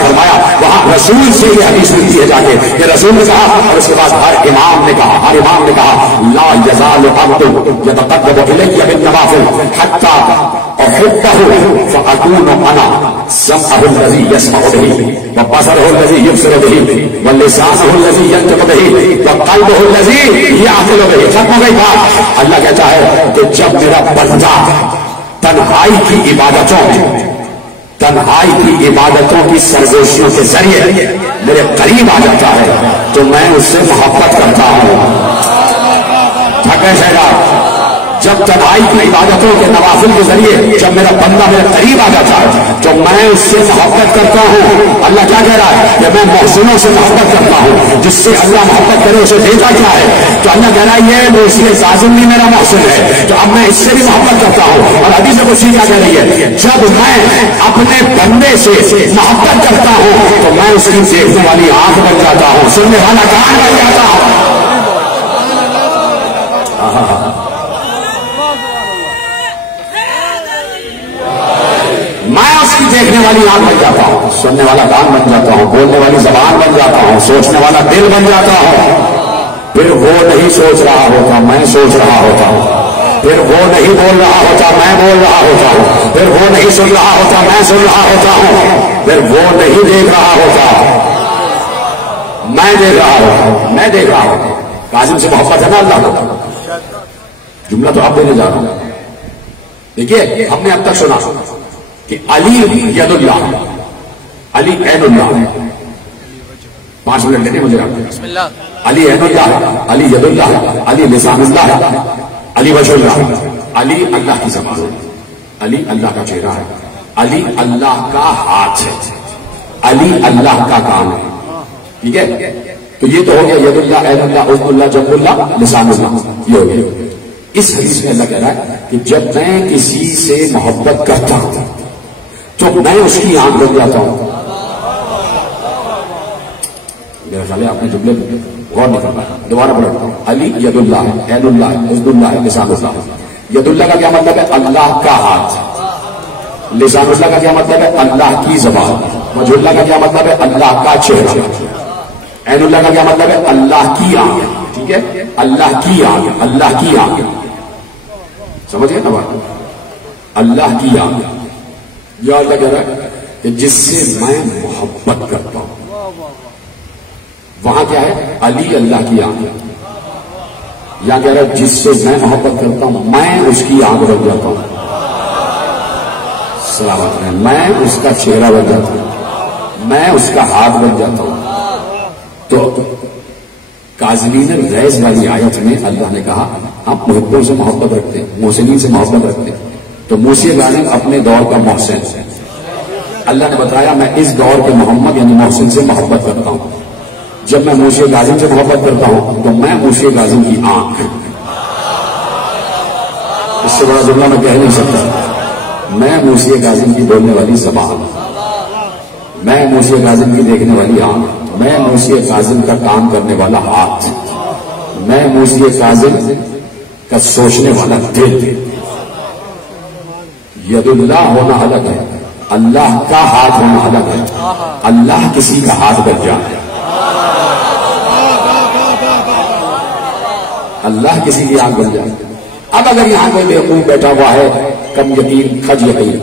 فرمایا وہاں رسول سے یہ حدیث ملتی ہے جا کے کہ رسول نے کہا اور اس کے بعد ہر امام نے کہا لا یزال عبد یتقرب الیہ بالنوافل حتی احبه فاكون انا سمعه الذي يسمع به وبصره الذي يبصر به ولسانه الذي ينطق به وقلبه الذي يعقل به. ختم ہو گئی بات. اللہ کہتا ہے کہ جب میرا بندہ تنہائی کی عبادتوں کی سرگوشیوں کے ذریعے میرے قریب آ جاتا ہے تو میں اس سے محبت کرتا ہوں. جب تنہائی کی عبادتوں کے نوافل کے ذریعے جب میرا بندہ میرے قریب آ جاتا ہے تو میں اس سے محبت کرتا ہوں. اللہ کیا کہہ رہا ہے کہ میں محسنوں سے محبت کرتا ہوں. جس سے اللہ محبت کرے اسے دیتا کیا ہے؟ تو اللہ کہہ رہا ہے یہ اس لیے کاظم بھی میرا محسن ہے تو اب میں اس سے بھی محبت کرتا ہوں. اور حدیث قدسی کیا کہہ رہی ہے؟ جب میں اپنے بندے سے محبت کرتا ہوں تو میں اس کی دیکھنے والی آنکھ بن جاتا ہوں, سننے والا کان بن جاتا ہوں. میں اس کی دیکھنے والی آنکھ بن جاتا ہوں, سننے والا کان بن جاتا ہوں, بولنے والی زبان بن جاتا ہوں, سوچنے والا دل بن جاتا ہوں. پھر وہ نہیں سوچ رہا ہوتا, میں سوچ رہا ہوتا ہوں. پھر وہ نہیں بول رہا ہوتا, میں بول رہا ہوتا ہوں. پھر وہ نہیں سن رہا ہوتا, میں سن رہا ہوتا ہوں. پھر وہ نہیں دیکھ رہا ہوتا, میں دیکھ رہا ہوتا, میں دیکھ رہا ہوتا. کاظم سے محبت ہے نا اللہ کو. جملہ تو آپ دینے جا رہا ہوں. دیکھیے ہم نے اب تک سنا کہ علی ید اللہ, علی عین اللہ. 5 منٹ لینے مجھے علی عین اللہ, علی ید اللہ, علی لسان اللہ, علی وجہ اللہ. علی اللہ کی زبان, علی اللہ کا چہرہ ہے, علی اللہ کا ہاتھ ہے, علی اللہ کا کام ہے. ٹھیک ہے, تو یہ تو ہو گیا ید اللہ, عین اللہ, عزم اللہ, جب اللہ, لسان اللہ, یہ ہو گیا. اس حدیث میں اللہ کہہ رہا ہے کہ جب میں کسی سے محبت کرتا ہوں تو میں اس کی آنکھ بن جاتا ہوں. میرا خیال ہے آپ نے جملے غور نہیں کرنا. دوبارہ پڑھتا ہوں. علی ید اللہ, عین اللہ, عزم اللہ, لسان اللہ. ید اللہ کا کیا مطلب ہے؟ اللہ کا ہاتھ. لسان اللہ کا کیا مطلب ہے؟ اللہ کی زبان. وجہ اللہ کا کیا مطلب ہے؟ اللہ کا چہرہ. عین اللہ کا کیا مطلب ہے؟ اللہ کی آنکھ. ٹھیک ہے, اللہ کی آنکھ, اللہ کی آنکھ. سمجھے نا بات؟ اللہ کی آنکھ. یا اللہ کہہ رہا ہے کہ جس سے میں محبت کرتا ہوں, وہاں کیا ہے؟ علی اللہ کی آنکھ. یا کہہ رہا ہے جس سے میں محبت کرتا ہوں میں اس کی آنکھ بن جاتا ہوں. سلامت ہے, میں اس کا چہرہ بن جاتا ہوں, میں اس کا ہاتھ بن جاتا ہوں. تو کاظمین الغیظ والی آیت میں اللہ نے کہا ہم محبوں سے محبت رکھتے ہیں, محسنین سے محبت رکھتے ہیں. تو موسی غالب اپنے دور کا محسن ہے. اللہ نے بتایا میں اس دور کے محمد یعنی محسن سے محبت کرتا ہوں. جب میں موسی غالب سے محبت کرتا ہوں تو میں موسی غالب کی آنکھ. اس سے بڑا جملہ میں کہہ نہیں سکتا. میں موسی غالب کی بولنے والی زبان, میں موسی غالب کی دیکھنے والی آنکھ, میں موسی غالب کا کام کرنے والا ہاتھ, میں موسی غالب کا سوچنے والا دل. ید اللہ ہونا الگ ہے, اللہ کا ہاتھ ہونا الگ ہے. اللہ کسی کا ہاتھ بن جائے, اللہ کسی کی آنکھ بن جائے. اب اگر یہاں کوئی بیوقوف بیٹھا ہوا ہے, کم یقین, کھج یقین,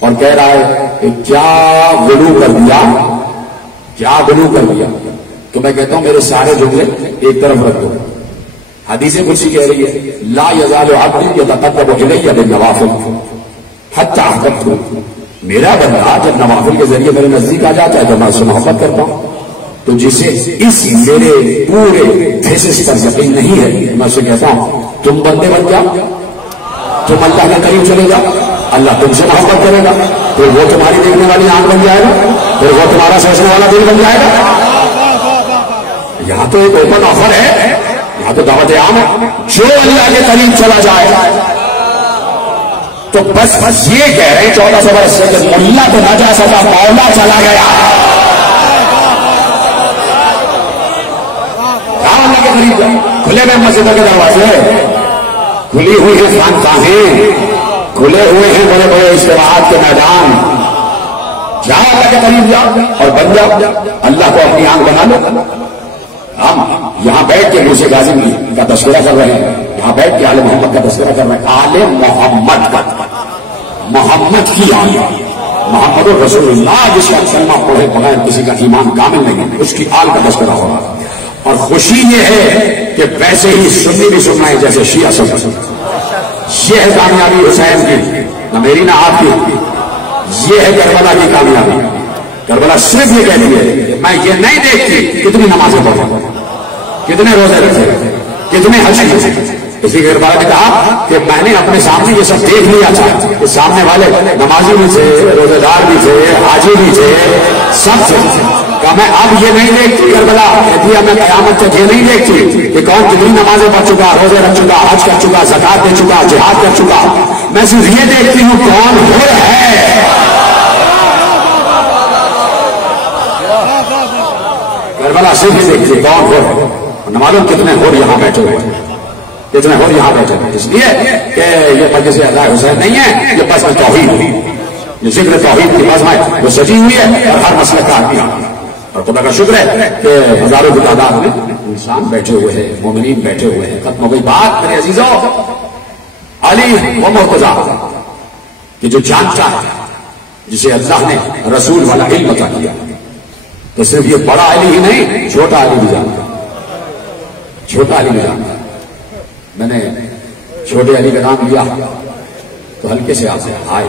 اور کہہ رہا ہے کہ کیا غلو کر دیا, کیا غلو کر دیا, تو میں کہتا ہوں میرے سارے جملے ایک طرف رکھ دو. حدیث قدسی کہہ رہی ہے لا یزال عبدی یتقرب الی بالنوافل حتی احببتہ. میرا بندہ جب نوافل کے ذریعے میرے نزدیک آ جاتا ہے تو میں اس سے محبت کرتا ہوں. تو جسے اس میرے پورے تھیسس پر یقین نہیں ہے میں اسے کہتا ہوں تم بندے بن جاؤ, تم اللہ کے قریب چلے جاؤ, اللہ تم سے محبت کرے گا, پھر وہ تمہاری دیکھنے والی آنکھ بن جائے گا, پھر وہ تمہارا سوچنے والا دل بن جائے گا. یہاں تو ایک اوپن آفر ہے, یہاں تو دعوت عام ہے. جو اللہ کے قریب چلا جائے تو بس یہ کہہ رہے ہیں 1400 برس سے کہ ملا تو نہ جا سکا, مولا چلا گیا. اللہ کے قریب کھلے میں مسجدوں کے دروازے, کھلی ہوئی ہیں خانقاہیں, کھلے ہوئے ہیں بڑے بڑے اجتماعات کے میدان. جاؤ اللہ کے قریب جاؤ اور بن جاؤ, اللہ کو اپنی آنکھ بنا لو. ہم یہاں بیٹھ کے موسی غالب کا تذکرہ کر رہے ہیں, یہاں بیٹھ کے آل محمد کا تذکرہ کر رہے ہیں. آل محمد کا, محمد کی آل, محمد رسول اللہ جس کا کلمہ پڑھے بغیر کسی کا ایمان کامل نہیں, اس کی آل کا تذکرہ ہو رہا ہے. اور خوشی یہ ہے کہ ویسے ہی سنی بھی سننا ہے جیسے شیعہ سن. یہ ہے کامیابی حسین کی, نہ میری نہ آپ کی. یہ ہے کربلا کی کامیابی. کربلا صرف یہ کہتی ہے میں یہ نہیں دیکھتی کتنی نمازیں پڑھیں, کتنے روزے رکھے, کتنے حج کیے, اسی کے بعد نے کہا کہ میں نے اپنے سامنے یہ سب دیکھ لیا تھا کہ سامنے والے نمازی بھی تھے، روزے دار بھی تھے، حاجی بھی تھے، سب تھے. کہا میں اب یہ نہیں دیکھتی کربلا، کہتی ہے میں قیامت تک یہ نہیں دیکھتی کہ کون کتنی نمازیں پڑھ چکا، روزے رکھ چکا، حج کر چکا، زکات دے چکا، جہاد کر چکا. میں صرف یہ دیکھتی ہوں کون ہو ہے. کربلا صرف یہ دیکھتی کون ہو ہے. معلوم کتنے ہو یہاں بیٹھے ہوئے ہیں، کتنے ہو یہاں بیٹھے ہیں. اس لیے کہ یہ مجلس اللہ حسین نہیں ہے، یہ بس توحید ہوئی، یہ ذکر توحید کی بزم ہے جو سجی ہوئی ہے اور ہر مسئلے کا آدمی. اور خدا کا شکر ہے کہ ہزاروں کی تعداد میں انسان بیٹھے ہوئے ہیں، مومنین بیٹھے ہوئے ہیں. ختم ہو گئی بات میرے عزیزوں. علی و مرتضیٰ کہ جو جانتا ہے، جسے اللہ نے رسول والا علم عطا کیا، تو صرف یہ بڑا علی ہی نہیں، چھوٹا علی بھی جانتا، چھوٹا علی بھی جانتا. میں نے چھوٹے علی کا نام لیا تو ہلکے سے آپ سے ہائے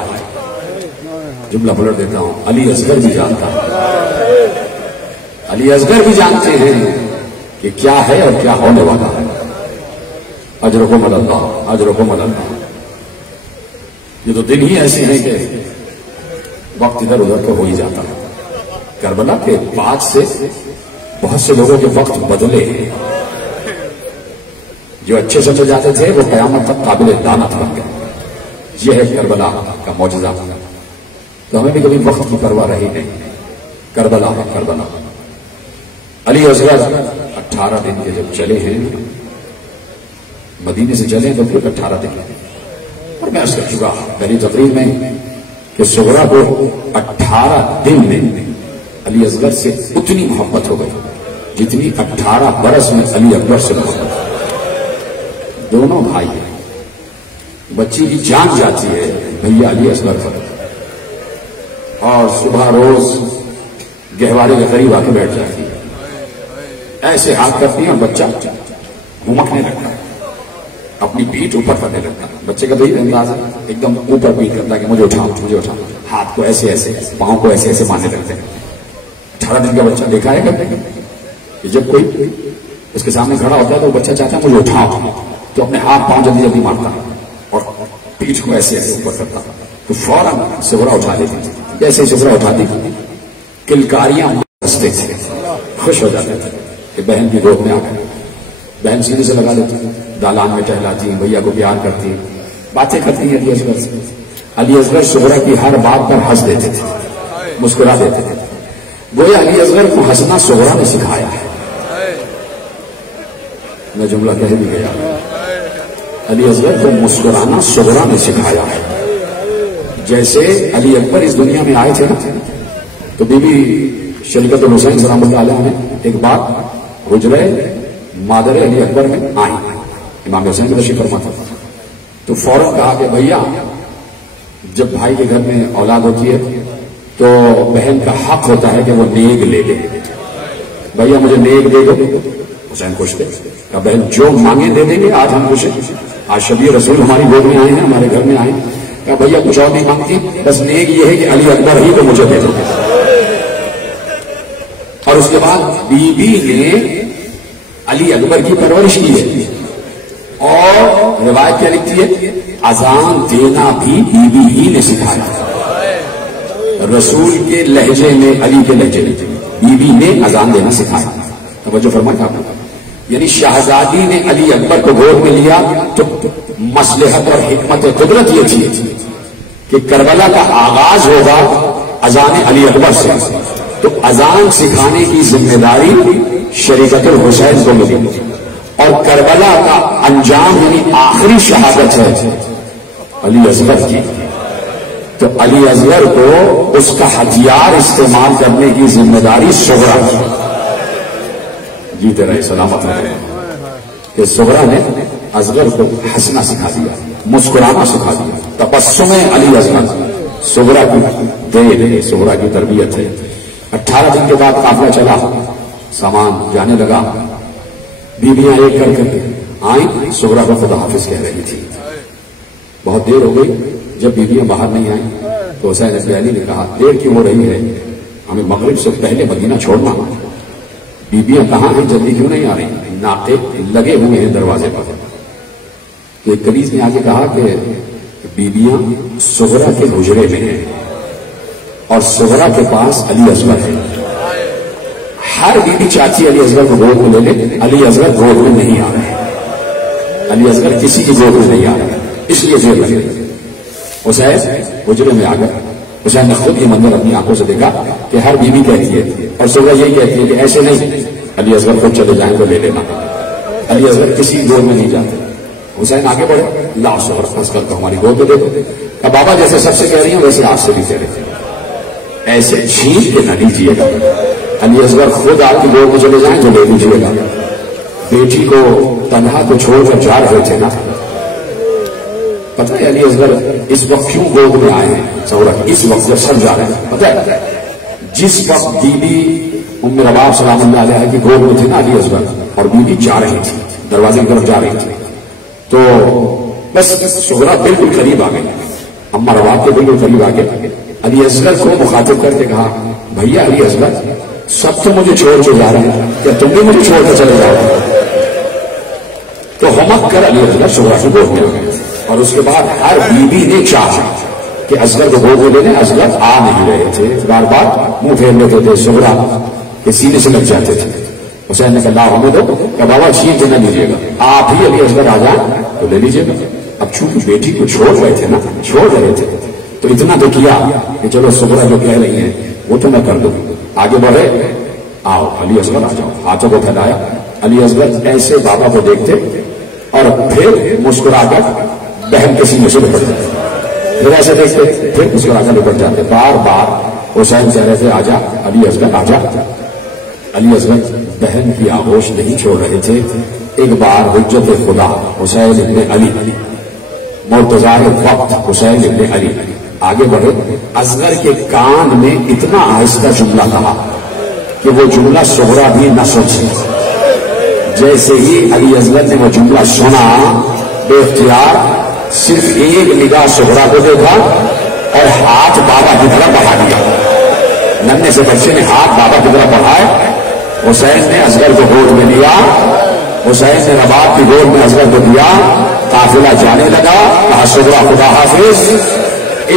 جملہ پلٹ دیتا ہوں. علی اصغر بھی جانتا، علی اصغر بھی جانتے ہیں کہ کیا ہے اور کیا ہونے والا ہے. اجرکم اللہ، اجرکم اللہ. یہ تو دن ہی ایسے ہیں کہ وقت ادھر ادھر تو ہو ہی جاتا ہے. کربلا کے بعد سے بہت سے لوگوں کے وقت بدلے ہیں. جو اچھے سمجھے جاتے تھے وہ قیامت تک قابل لعنت بن گئے. یہ ہے کربلا کا معجزہ. تو ہمیں بھی کبھی وقت کی پرواہ رہی نہیں. کربلا ہے کربلا. علی اصغر 18 دن کے جب چلے ہیں، مدینے سے چلے تو پھر 18 دن. اور میں عرض کر چکا پہلی تقریر میں کہ صغرا کو 18 دن میں علی اصغر سے اتنی محبت ہو گئی جتنی 18 برس میں علی اکبر سے محبت. دونوں بھائی ہیں. بچی کی جان جاتی ہے بھیا علی اصغر پر، اور صبح روز گہوارے کے قریب آ کے بیٹھ جاتی ہے، ایسے ہاتھ کرتی ہے اور بچہ گھمکنے لگتا ہے، اپنی پیٹھ اوپر کرنے لگتا ہے. بچے کا بھی انداز ہے، ایک دم اوپر پیٹ کرتا ہے کہ مجھے اٹھاؤ مجھے اٹھاؤ. ہاتھ کو ایسے ایسے، پاؤں کو ایسے ایسے مارنے لگتے ہیں. 18 دن کا بچہ دیکھا ہے کہ جب کوئی اس کے سامنے کھڑا ہوتا ہے تو بچہ چاہتا ہے مجھے اٹھاؤ، تو اپنے ہاتھ پاؤں جلدی جلدی مارتا ہے اور پیٹھ کو ایسے ایسے اوپر کرتا ہے. تو فوراً صغرا اٹھا لیتی تھی. جیسے صغرا اٹھاتی تھی کلکاریاں ہنستے تھے، خوش ہو جاتے تھے کہ بہن کی گود میں آ گئے. بہن سینے سے لگا لیتی، دالان میں ٹہلاتی، بھیا کو پیار کرتی، باتیں کرتی ہیں علی اصغر سے. علی اصغر صغرا کی ہر بات پر ہنس دیتے تھے، مسکرا دیتے تھے. گویا علی اصغر کو ہنسنا صغرا نے سکھایا ہے. میں جملہ کہہ بھی گیا، علی اصغر کو مسکرانا صغرا نے سکھایا ہے. جیسے علی اکبر اس دنیا میں آئے تھے نا، تو بی بی شریعت الحسین سلام اللہ علیہ نے ایک بات حجرے مادر علی اکبر میں آئی، امام حسین کا تشریف فرما تھا، تو فوراً کہا کہ بھیا جب بھائی کے گھر میں اولاد ہوتی ہے تو بہن کا حق ہوتا ہے کہ وہ نیک لے لے. بھیا مجھے نیک دے دو. حسین خوش تھے، کہ بہن جو مانگے دے دیں گے. آج ہم خوش ہیں، آج شبیر رسول ہماری گود میں آئے ہیں، ہمارے گھر میں آئے ہیں. کہ بھیا کچھ اور نہیں مانگتی، بس نیک یہ ہے کہ علی اکبر ہی تو مجھے دے دو. اور اس کے بعد بی بی نے علی اکبر کی پرورش کی ہے. اور روایت کیا لکھتی ہے، اذان دینا بھی بی بی ہی نے سکھایا. رسول کے لہجے میں، علی کے لہجے میں بی بی نے اذان دینا سکھایا. توجہ فرمائیں آپ نے. یعنی شہزادی نے علی اکبر کو گود میں لیا تو مصلحت اور حکمت قدرت یہ تھی کہ کربلا کا آغاز ہوگا اذان علی اکبر سے، تو اذان سکھانے کی ذمہ داری شریعت الحسین کو ملی، اور کربلا کا انجام یعنی آخری شہادت ہے علی اصغر کی. تو علی اصغر کو اس کا ہتھیار استعمال کرنے کی ذمہ داری صغرا کی. جیتے رہے سلامت رہے کہ صغرا نے اصغر کو ہنسنا سکھا دیا، مسکرانا سکھا دیا. تبسم علی اصغر صغرا کی دیر ہے، صغرا کی تربیت ہے. 18 دن کے بعد قافلہ چلا، سامان جانے لگا، بیویاں ایک کر کے آئیں، صغرا کو خدا حافظ کہہ رہی تھی. بہت دیر ہو گئی. جب بیویاں باہر نہیں آئیں تو حسین علی نے کہا دیر کیوں ہو رہی ہے، ہمیں مغرب سے پہلے مدینہ چھوڑنا. بیویاں کہاں ہیں، جلدی کیوں نہیں آ رہی؟ ناقے لگے ہوئے ہیں دروازے پر. تو ایک کنیز نے آگے کہا کہ بیویاں صغرا کے حجرے میں ہیں اور صغرا کے پاس علی اصغر ہے. ہر بیوی چاچی علی اصغر کو گود میں لے لے، علی اصغر گود میں نہیں آ رہے، علی اصغر کسی کی گود میں نہیں آ رہے، اس لیے زیر لگے. حسین حجرے میں آ گئے. حسین نے خود یہ منظر اپنی آنکھوں سے دیکھا کہ ہر بیوی کہتی ہے اور صغرا یہی کہتی ہے کہ ایسے نہیں، علی اصغر خود چلے جائیں تو لے لینا، علی اصغر کسی گود میں نہیں جاتے. حسین آگے بڑھے، لا صغر اصغر کو ہماری گود میں دے دو. اب بابا جیسے سب سے کہہ رہی ہیں ویسے آپ سے بھی کہہ رہے ہیں، ایسے چھین کے نہ لیجیے گا. علی اصغر خود آپ کی گود میں چلے جائیں تو لے لیجیے گا. بیٹی کو تنہا کو چھوڑ کر جا رہے تھے نا. پتہ ہے علی اصغر اس وقت کیوں گود میں آئے ہیں؟ اس وقت جب سب جا رہے ہیں، پتہ ہے جس وقت بی بی ام رباب سلام اللہ علیہ کی گود میں تھے نا علی اصغر، اور بی بی جا رہی تھی، دروازے کی طرف جا رہی تھی، تو بس صغرا بالکل قریب آ گئی، اما رباب کے بالکل قریب آ گئے. علی اصغر کو مخاطب کر کے کہا، بھیا علی اصغر سب تو مجھے چھوڑ کے جا رہے ہیں، کیا تم بھی مجھے چھوڑ کر چلے جاؤ؟ تو ہمت کر علی اصغر صغرا سے گود میں آ گئے. اور اس کے بعد ہر بیوی نے چاہا کہ اصغر کو گود میں لینے. اصغر آ نہیں رہے تھے، بار بار منہ پھیر لیتے تھے، صغرا کے سینے سے لگ جاتے تھے. حسین نے کہا لا ہمیں دو، کہ بابا چھین کے نہ لیجیے گا، آپ ہی علی اصغر آ جائیں تو لے لیجیے گا. اب چونکہ بیٹی کو چھوڑ رہے تھے نا، چھوڑ رہے تھے، تو اتنا تو کیا کہ چلو صغرا جو کہہ رہی ہیں وہ تو میں کر دوں. آگے بڑھے، آؤ علی اصغر آ جاؤ. ہاتھوں کو پھیلایا. علی اصغر ایسے بابا کو دیکھتے اور پھر مسکرا کر بہن کے سینے سے لپٹ جاتے، پھر ایسے دیکھتے پھر مسکرا کر لپٹ جاتے. بار بار حسین کہہ رہے تھے آجا علی اصغر آجا. علی اصغر بہن کی آغوش نہیں چھوڑ رہے تھے. ایک بار حجت خدا حسین ابن علی، مرتضی وقت حسین ابن علی آگے بڑھے. اصغر کے کان میں اتنا آہستہ جملہ کہا کہ وہ جملہ صغرا بھی نہ سوچی. جیسے ہی علی اصغر نے وہ جملہ سنا، بے اختیار صرف ایک نگاہ صغرا کو دیکھا اور ہاتھ بابا کی طرف بڑھا دیا. ننھے سے بچے نے ہاتھ بابا کی طرف بڑھائے. حسین نے اصغر کو گود میں لیا، حسین نے رباب کی گود میں اصغر کو دیا. قافلہ جانے لگا. کہا صغرا خدا حافظ.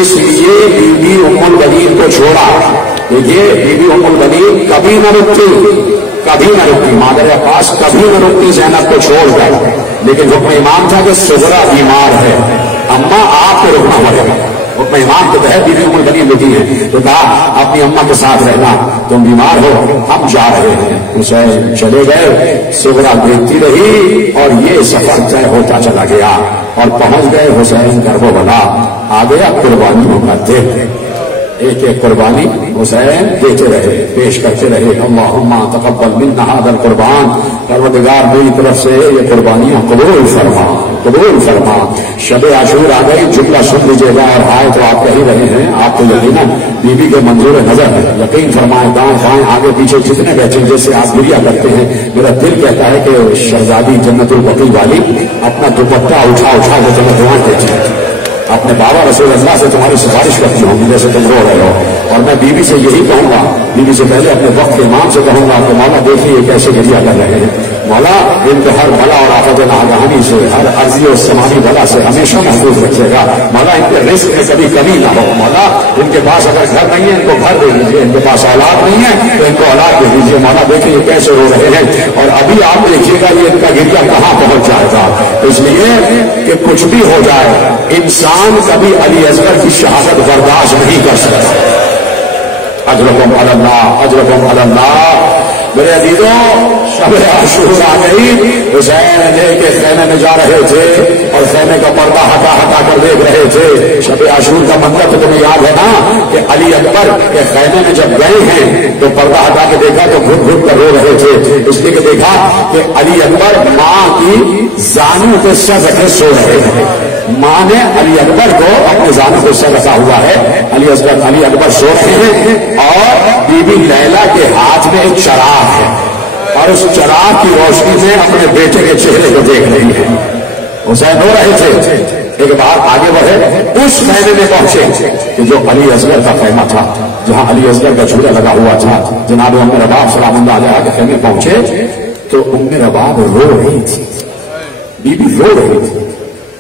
اس لیے بی بی ام البنین کو چھوڑا. دیکھیے بی بی ام البنین کبھی نہ رکتی، کبھی نہ رکتی. مادر عباس کبھی نہ رکتی زینب کو چھوڑ کر، لیکن حکم امام تھا کہ صغرا بیمار ہے، اماں آپ کو رکنا پڑے گا. حکم امام کے تحت بی بی ام البنین بیٹی ہے تو کہا اپنی اماں کے ساتھ رہنا، تم بیمار ہو، ہم جا رہے ہیں. حسین چلے گئے. صغرا دیکھتی رہی اور یہ سفر طے ہوتا چلا گیا اور پہنچ گئے حسین کربلا. آ گیا قربانیوں کا دن. ایک ایک قربانی حسین دیتے رہے، پیش کرتے رہے. اللہم تقبل منا ھذا القربان، پروردگار میری طرف سے یہ قربانیاں قبول فرما، قبول فرما. شب عاشور آ گئی. جملہ سن لیجیے گا اور آئے تو آپ کہہ رہے ہیں، آپ کو یقیناً بیوی کے منظور نظر ہے. یقین فرمائے دائیں بائیں آگے پیچھے جتنے بیٹھے جیسے آپ گریا کرتے ہیں. میرا دل کہتا ہے کہ شہزادی جنت البقیع والی اپنا دوپٹہ اٹھا اٹھا کے تمہیں دعائیں دیتی ہے. اپنے بابا رسول اللہ سے تمہاری سفارش کرتی ہوں جیسے تم رو رہے ہو. اور میں بیوی سے یہی کہوں گا، بیوی سے پہلے اپنے وقت کے امام سے کہوں گا کہ مولا دیکھیے کیسے گریا کر رہے ہیں. مولا ان کو ہر بلا اور آفت ناگہانی سے، ہر عرضی اور سماجی بلا سے ہمیشہ محفوظ رکھے گا. مولا ان کے رزق میں کبھی کمی نہ ہو. مولا ان کے پاس اگر گھر نہیں ہے ان کو گھر دے دیجیے، ان کے پاس اولاد نہیں ہے تو ان کو اولاد دے دیجیے. مولا دیکھیے یہ کیسے رو رہے ہیں اور ابھی آپ دیکھیے گا یہ ان کا گریا کہاں پہنچ جائے گا. اس لیے کہ کچھ بھی ہو جائے انسان کبھی علی اصغر کی شہادت برداشت نہیں کر سکتا. اجرکم علی اللہ، اجرکم علی اللہ. میرے عزیزوں شب عاشور آ گئی. حسین لے کے خیمے میں جا رہے تھے اور خیمے کا پردہ ہٹا ہٹا کر دیکھ رہے تھے. شب عاشور کا مطلب تو تمہیں یاد ہے نا کہ علی اکبر کے خیمے میں جب گئے ہیں تو پردہ ہٹا کے دیکھا تو گھٹ گھٹ کر رو رہے تھے. اس لیے کہ دیکھا کہ علی اکبر ماں کی زانوں پہ سر رکھے سو رہے ہیں. ماں نے علی اکبر کو اپنے زانوں پہ سر رکھا ہوا ہے. علی اکبر سو رہے ہیں اور بی بی لیلا کے ہاتھ میں ایک چراغ ہے اور اس چراغ کی روشنی میں اپنے بیٹے کے چہرے کو دیکھ رہی ہے. حسین رو رہے تھے. ایک بار آگے بڑھے. اس خیمے میں پہنچے کہ جو علی اصغر کا خیمہ تھا، جہاں علی اصغر کا جھولا لگا ہوا تھا. جناب ام رباب سلام اللہ علیہ کے خیمے پہنچے تو ام رباب رو رہی تھی. بی بی رو رہی تھی.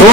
2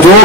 2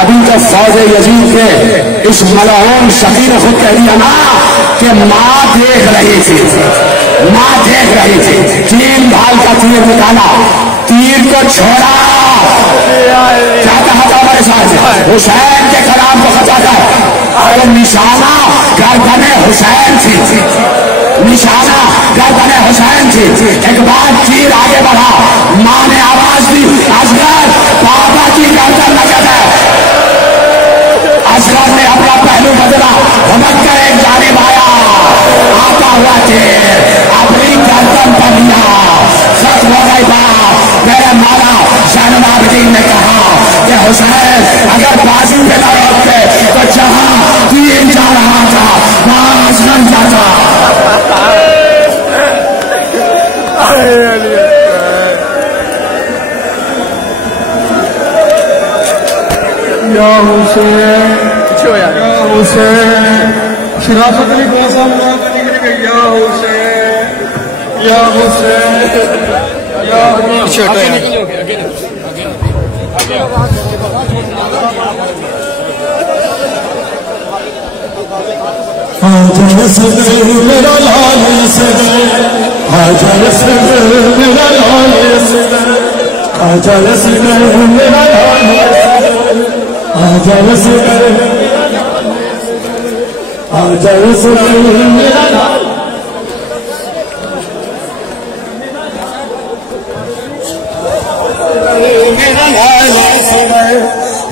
ابھی تو فوج یزید کے اس ملعون شقی نے خود کہہ دیا نا کہ ماں دیکھ رہی تھی، ماں دیکھ رہی تھی، تین ڈھال کا تیر نکالا، تیر کو چھوڑا، کیا کہا تھا ہمارے ساتھ؟ حسین کے کلام کو خطا کر، اور نشانہ گردن حسین تھی، نشانہ گردن حسین تھی۔ ایک بار تیر آگے بڑھا، ماں نے آواز دی اصغر بابا کی گردن نظر ہے۔ اصغر نے اپنا پہلو بدلا، بھٹک کر ایک جانب آیا، آتا ہوا تیر اپنی گردن پر لیا، ختم ہو گئی بات۔ میرے مولا زین العابدین نے کہا کہ حسین اگر بازو پہ نہ روکتے تو جہاں تیر جا رہا تھا وہاں اصغر جاتا۔ یا حسین یا حسین، شرافت علی خان صاحب نکل گئی، یا حسین یا حسین یا آجا صدر میرا لال صدر، آجا صدر میرا لال صدر، آجا صدر میرا لال صدر، آجا صدر آجا صدر میرا لال،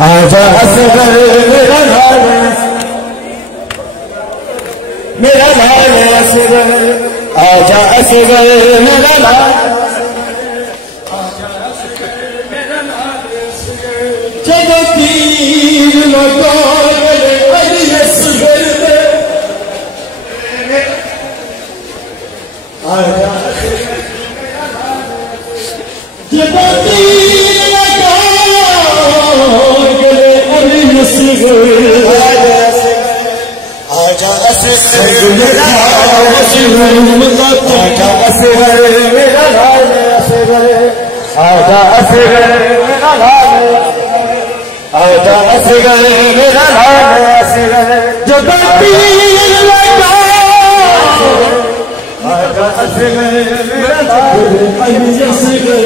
آجا صدر میرا لال، میرا لال اصغر، آجا اصغر میرا لال، جب تیر لگا علی اصغر میں، آجا جب تیر لگا علی اصغر، آجا اصغر میرا لال اصغر، آجا اصغر میرا لال، آجا اصغر میرا لال اصغر، جب تیر لگا آجا اصغر میرا لال علی اصغر،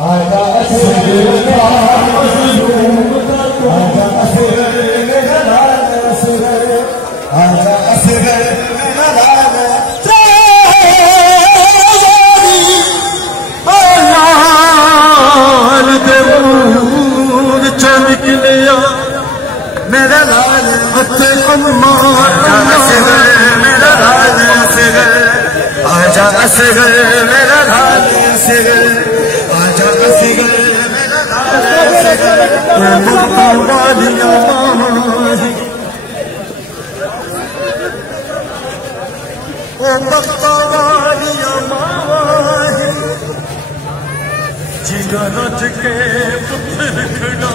آجا اصغر میرا لال آجا اصغر میرا لال اصغر، آجا اصغر میرا لال اصغر، والیاں ماہی او بختہ والیاں ماہی، جگر رج کے پتھر کھڑا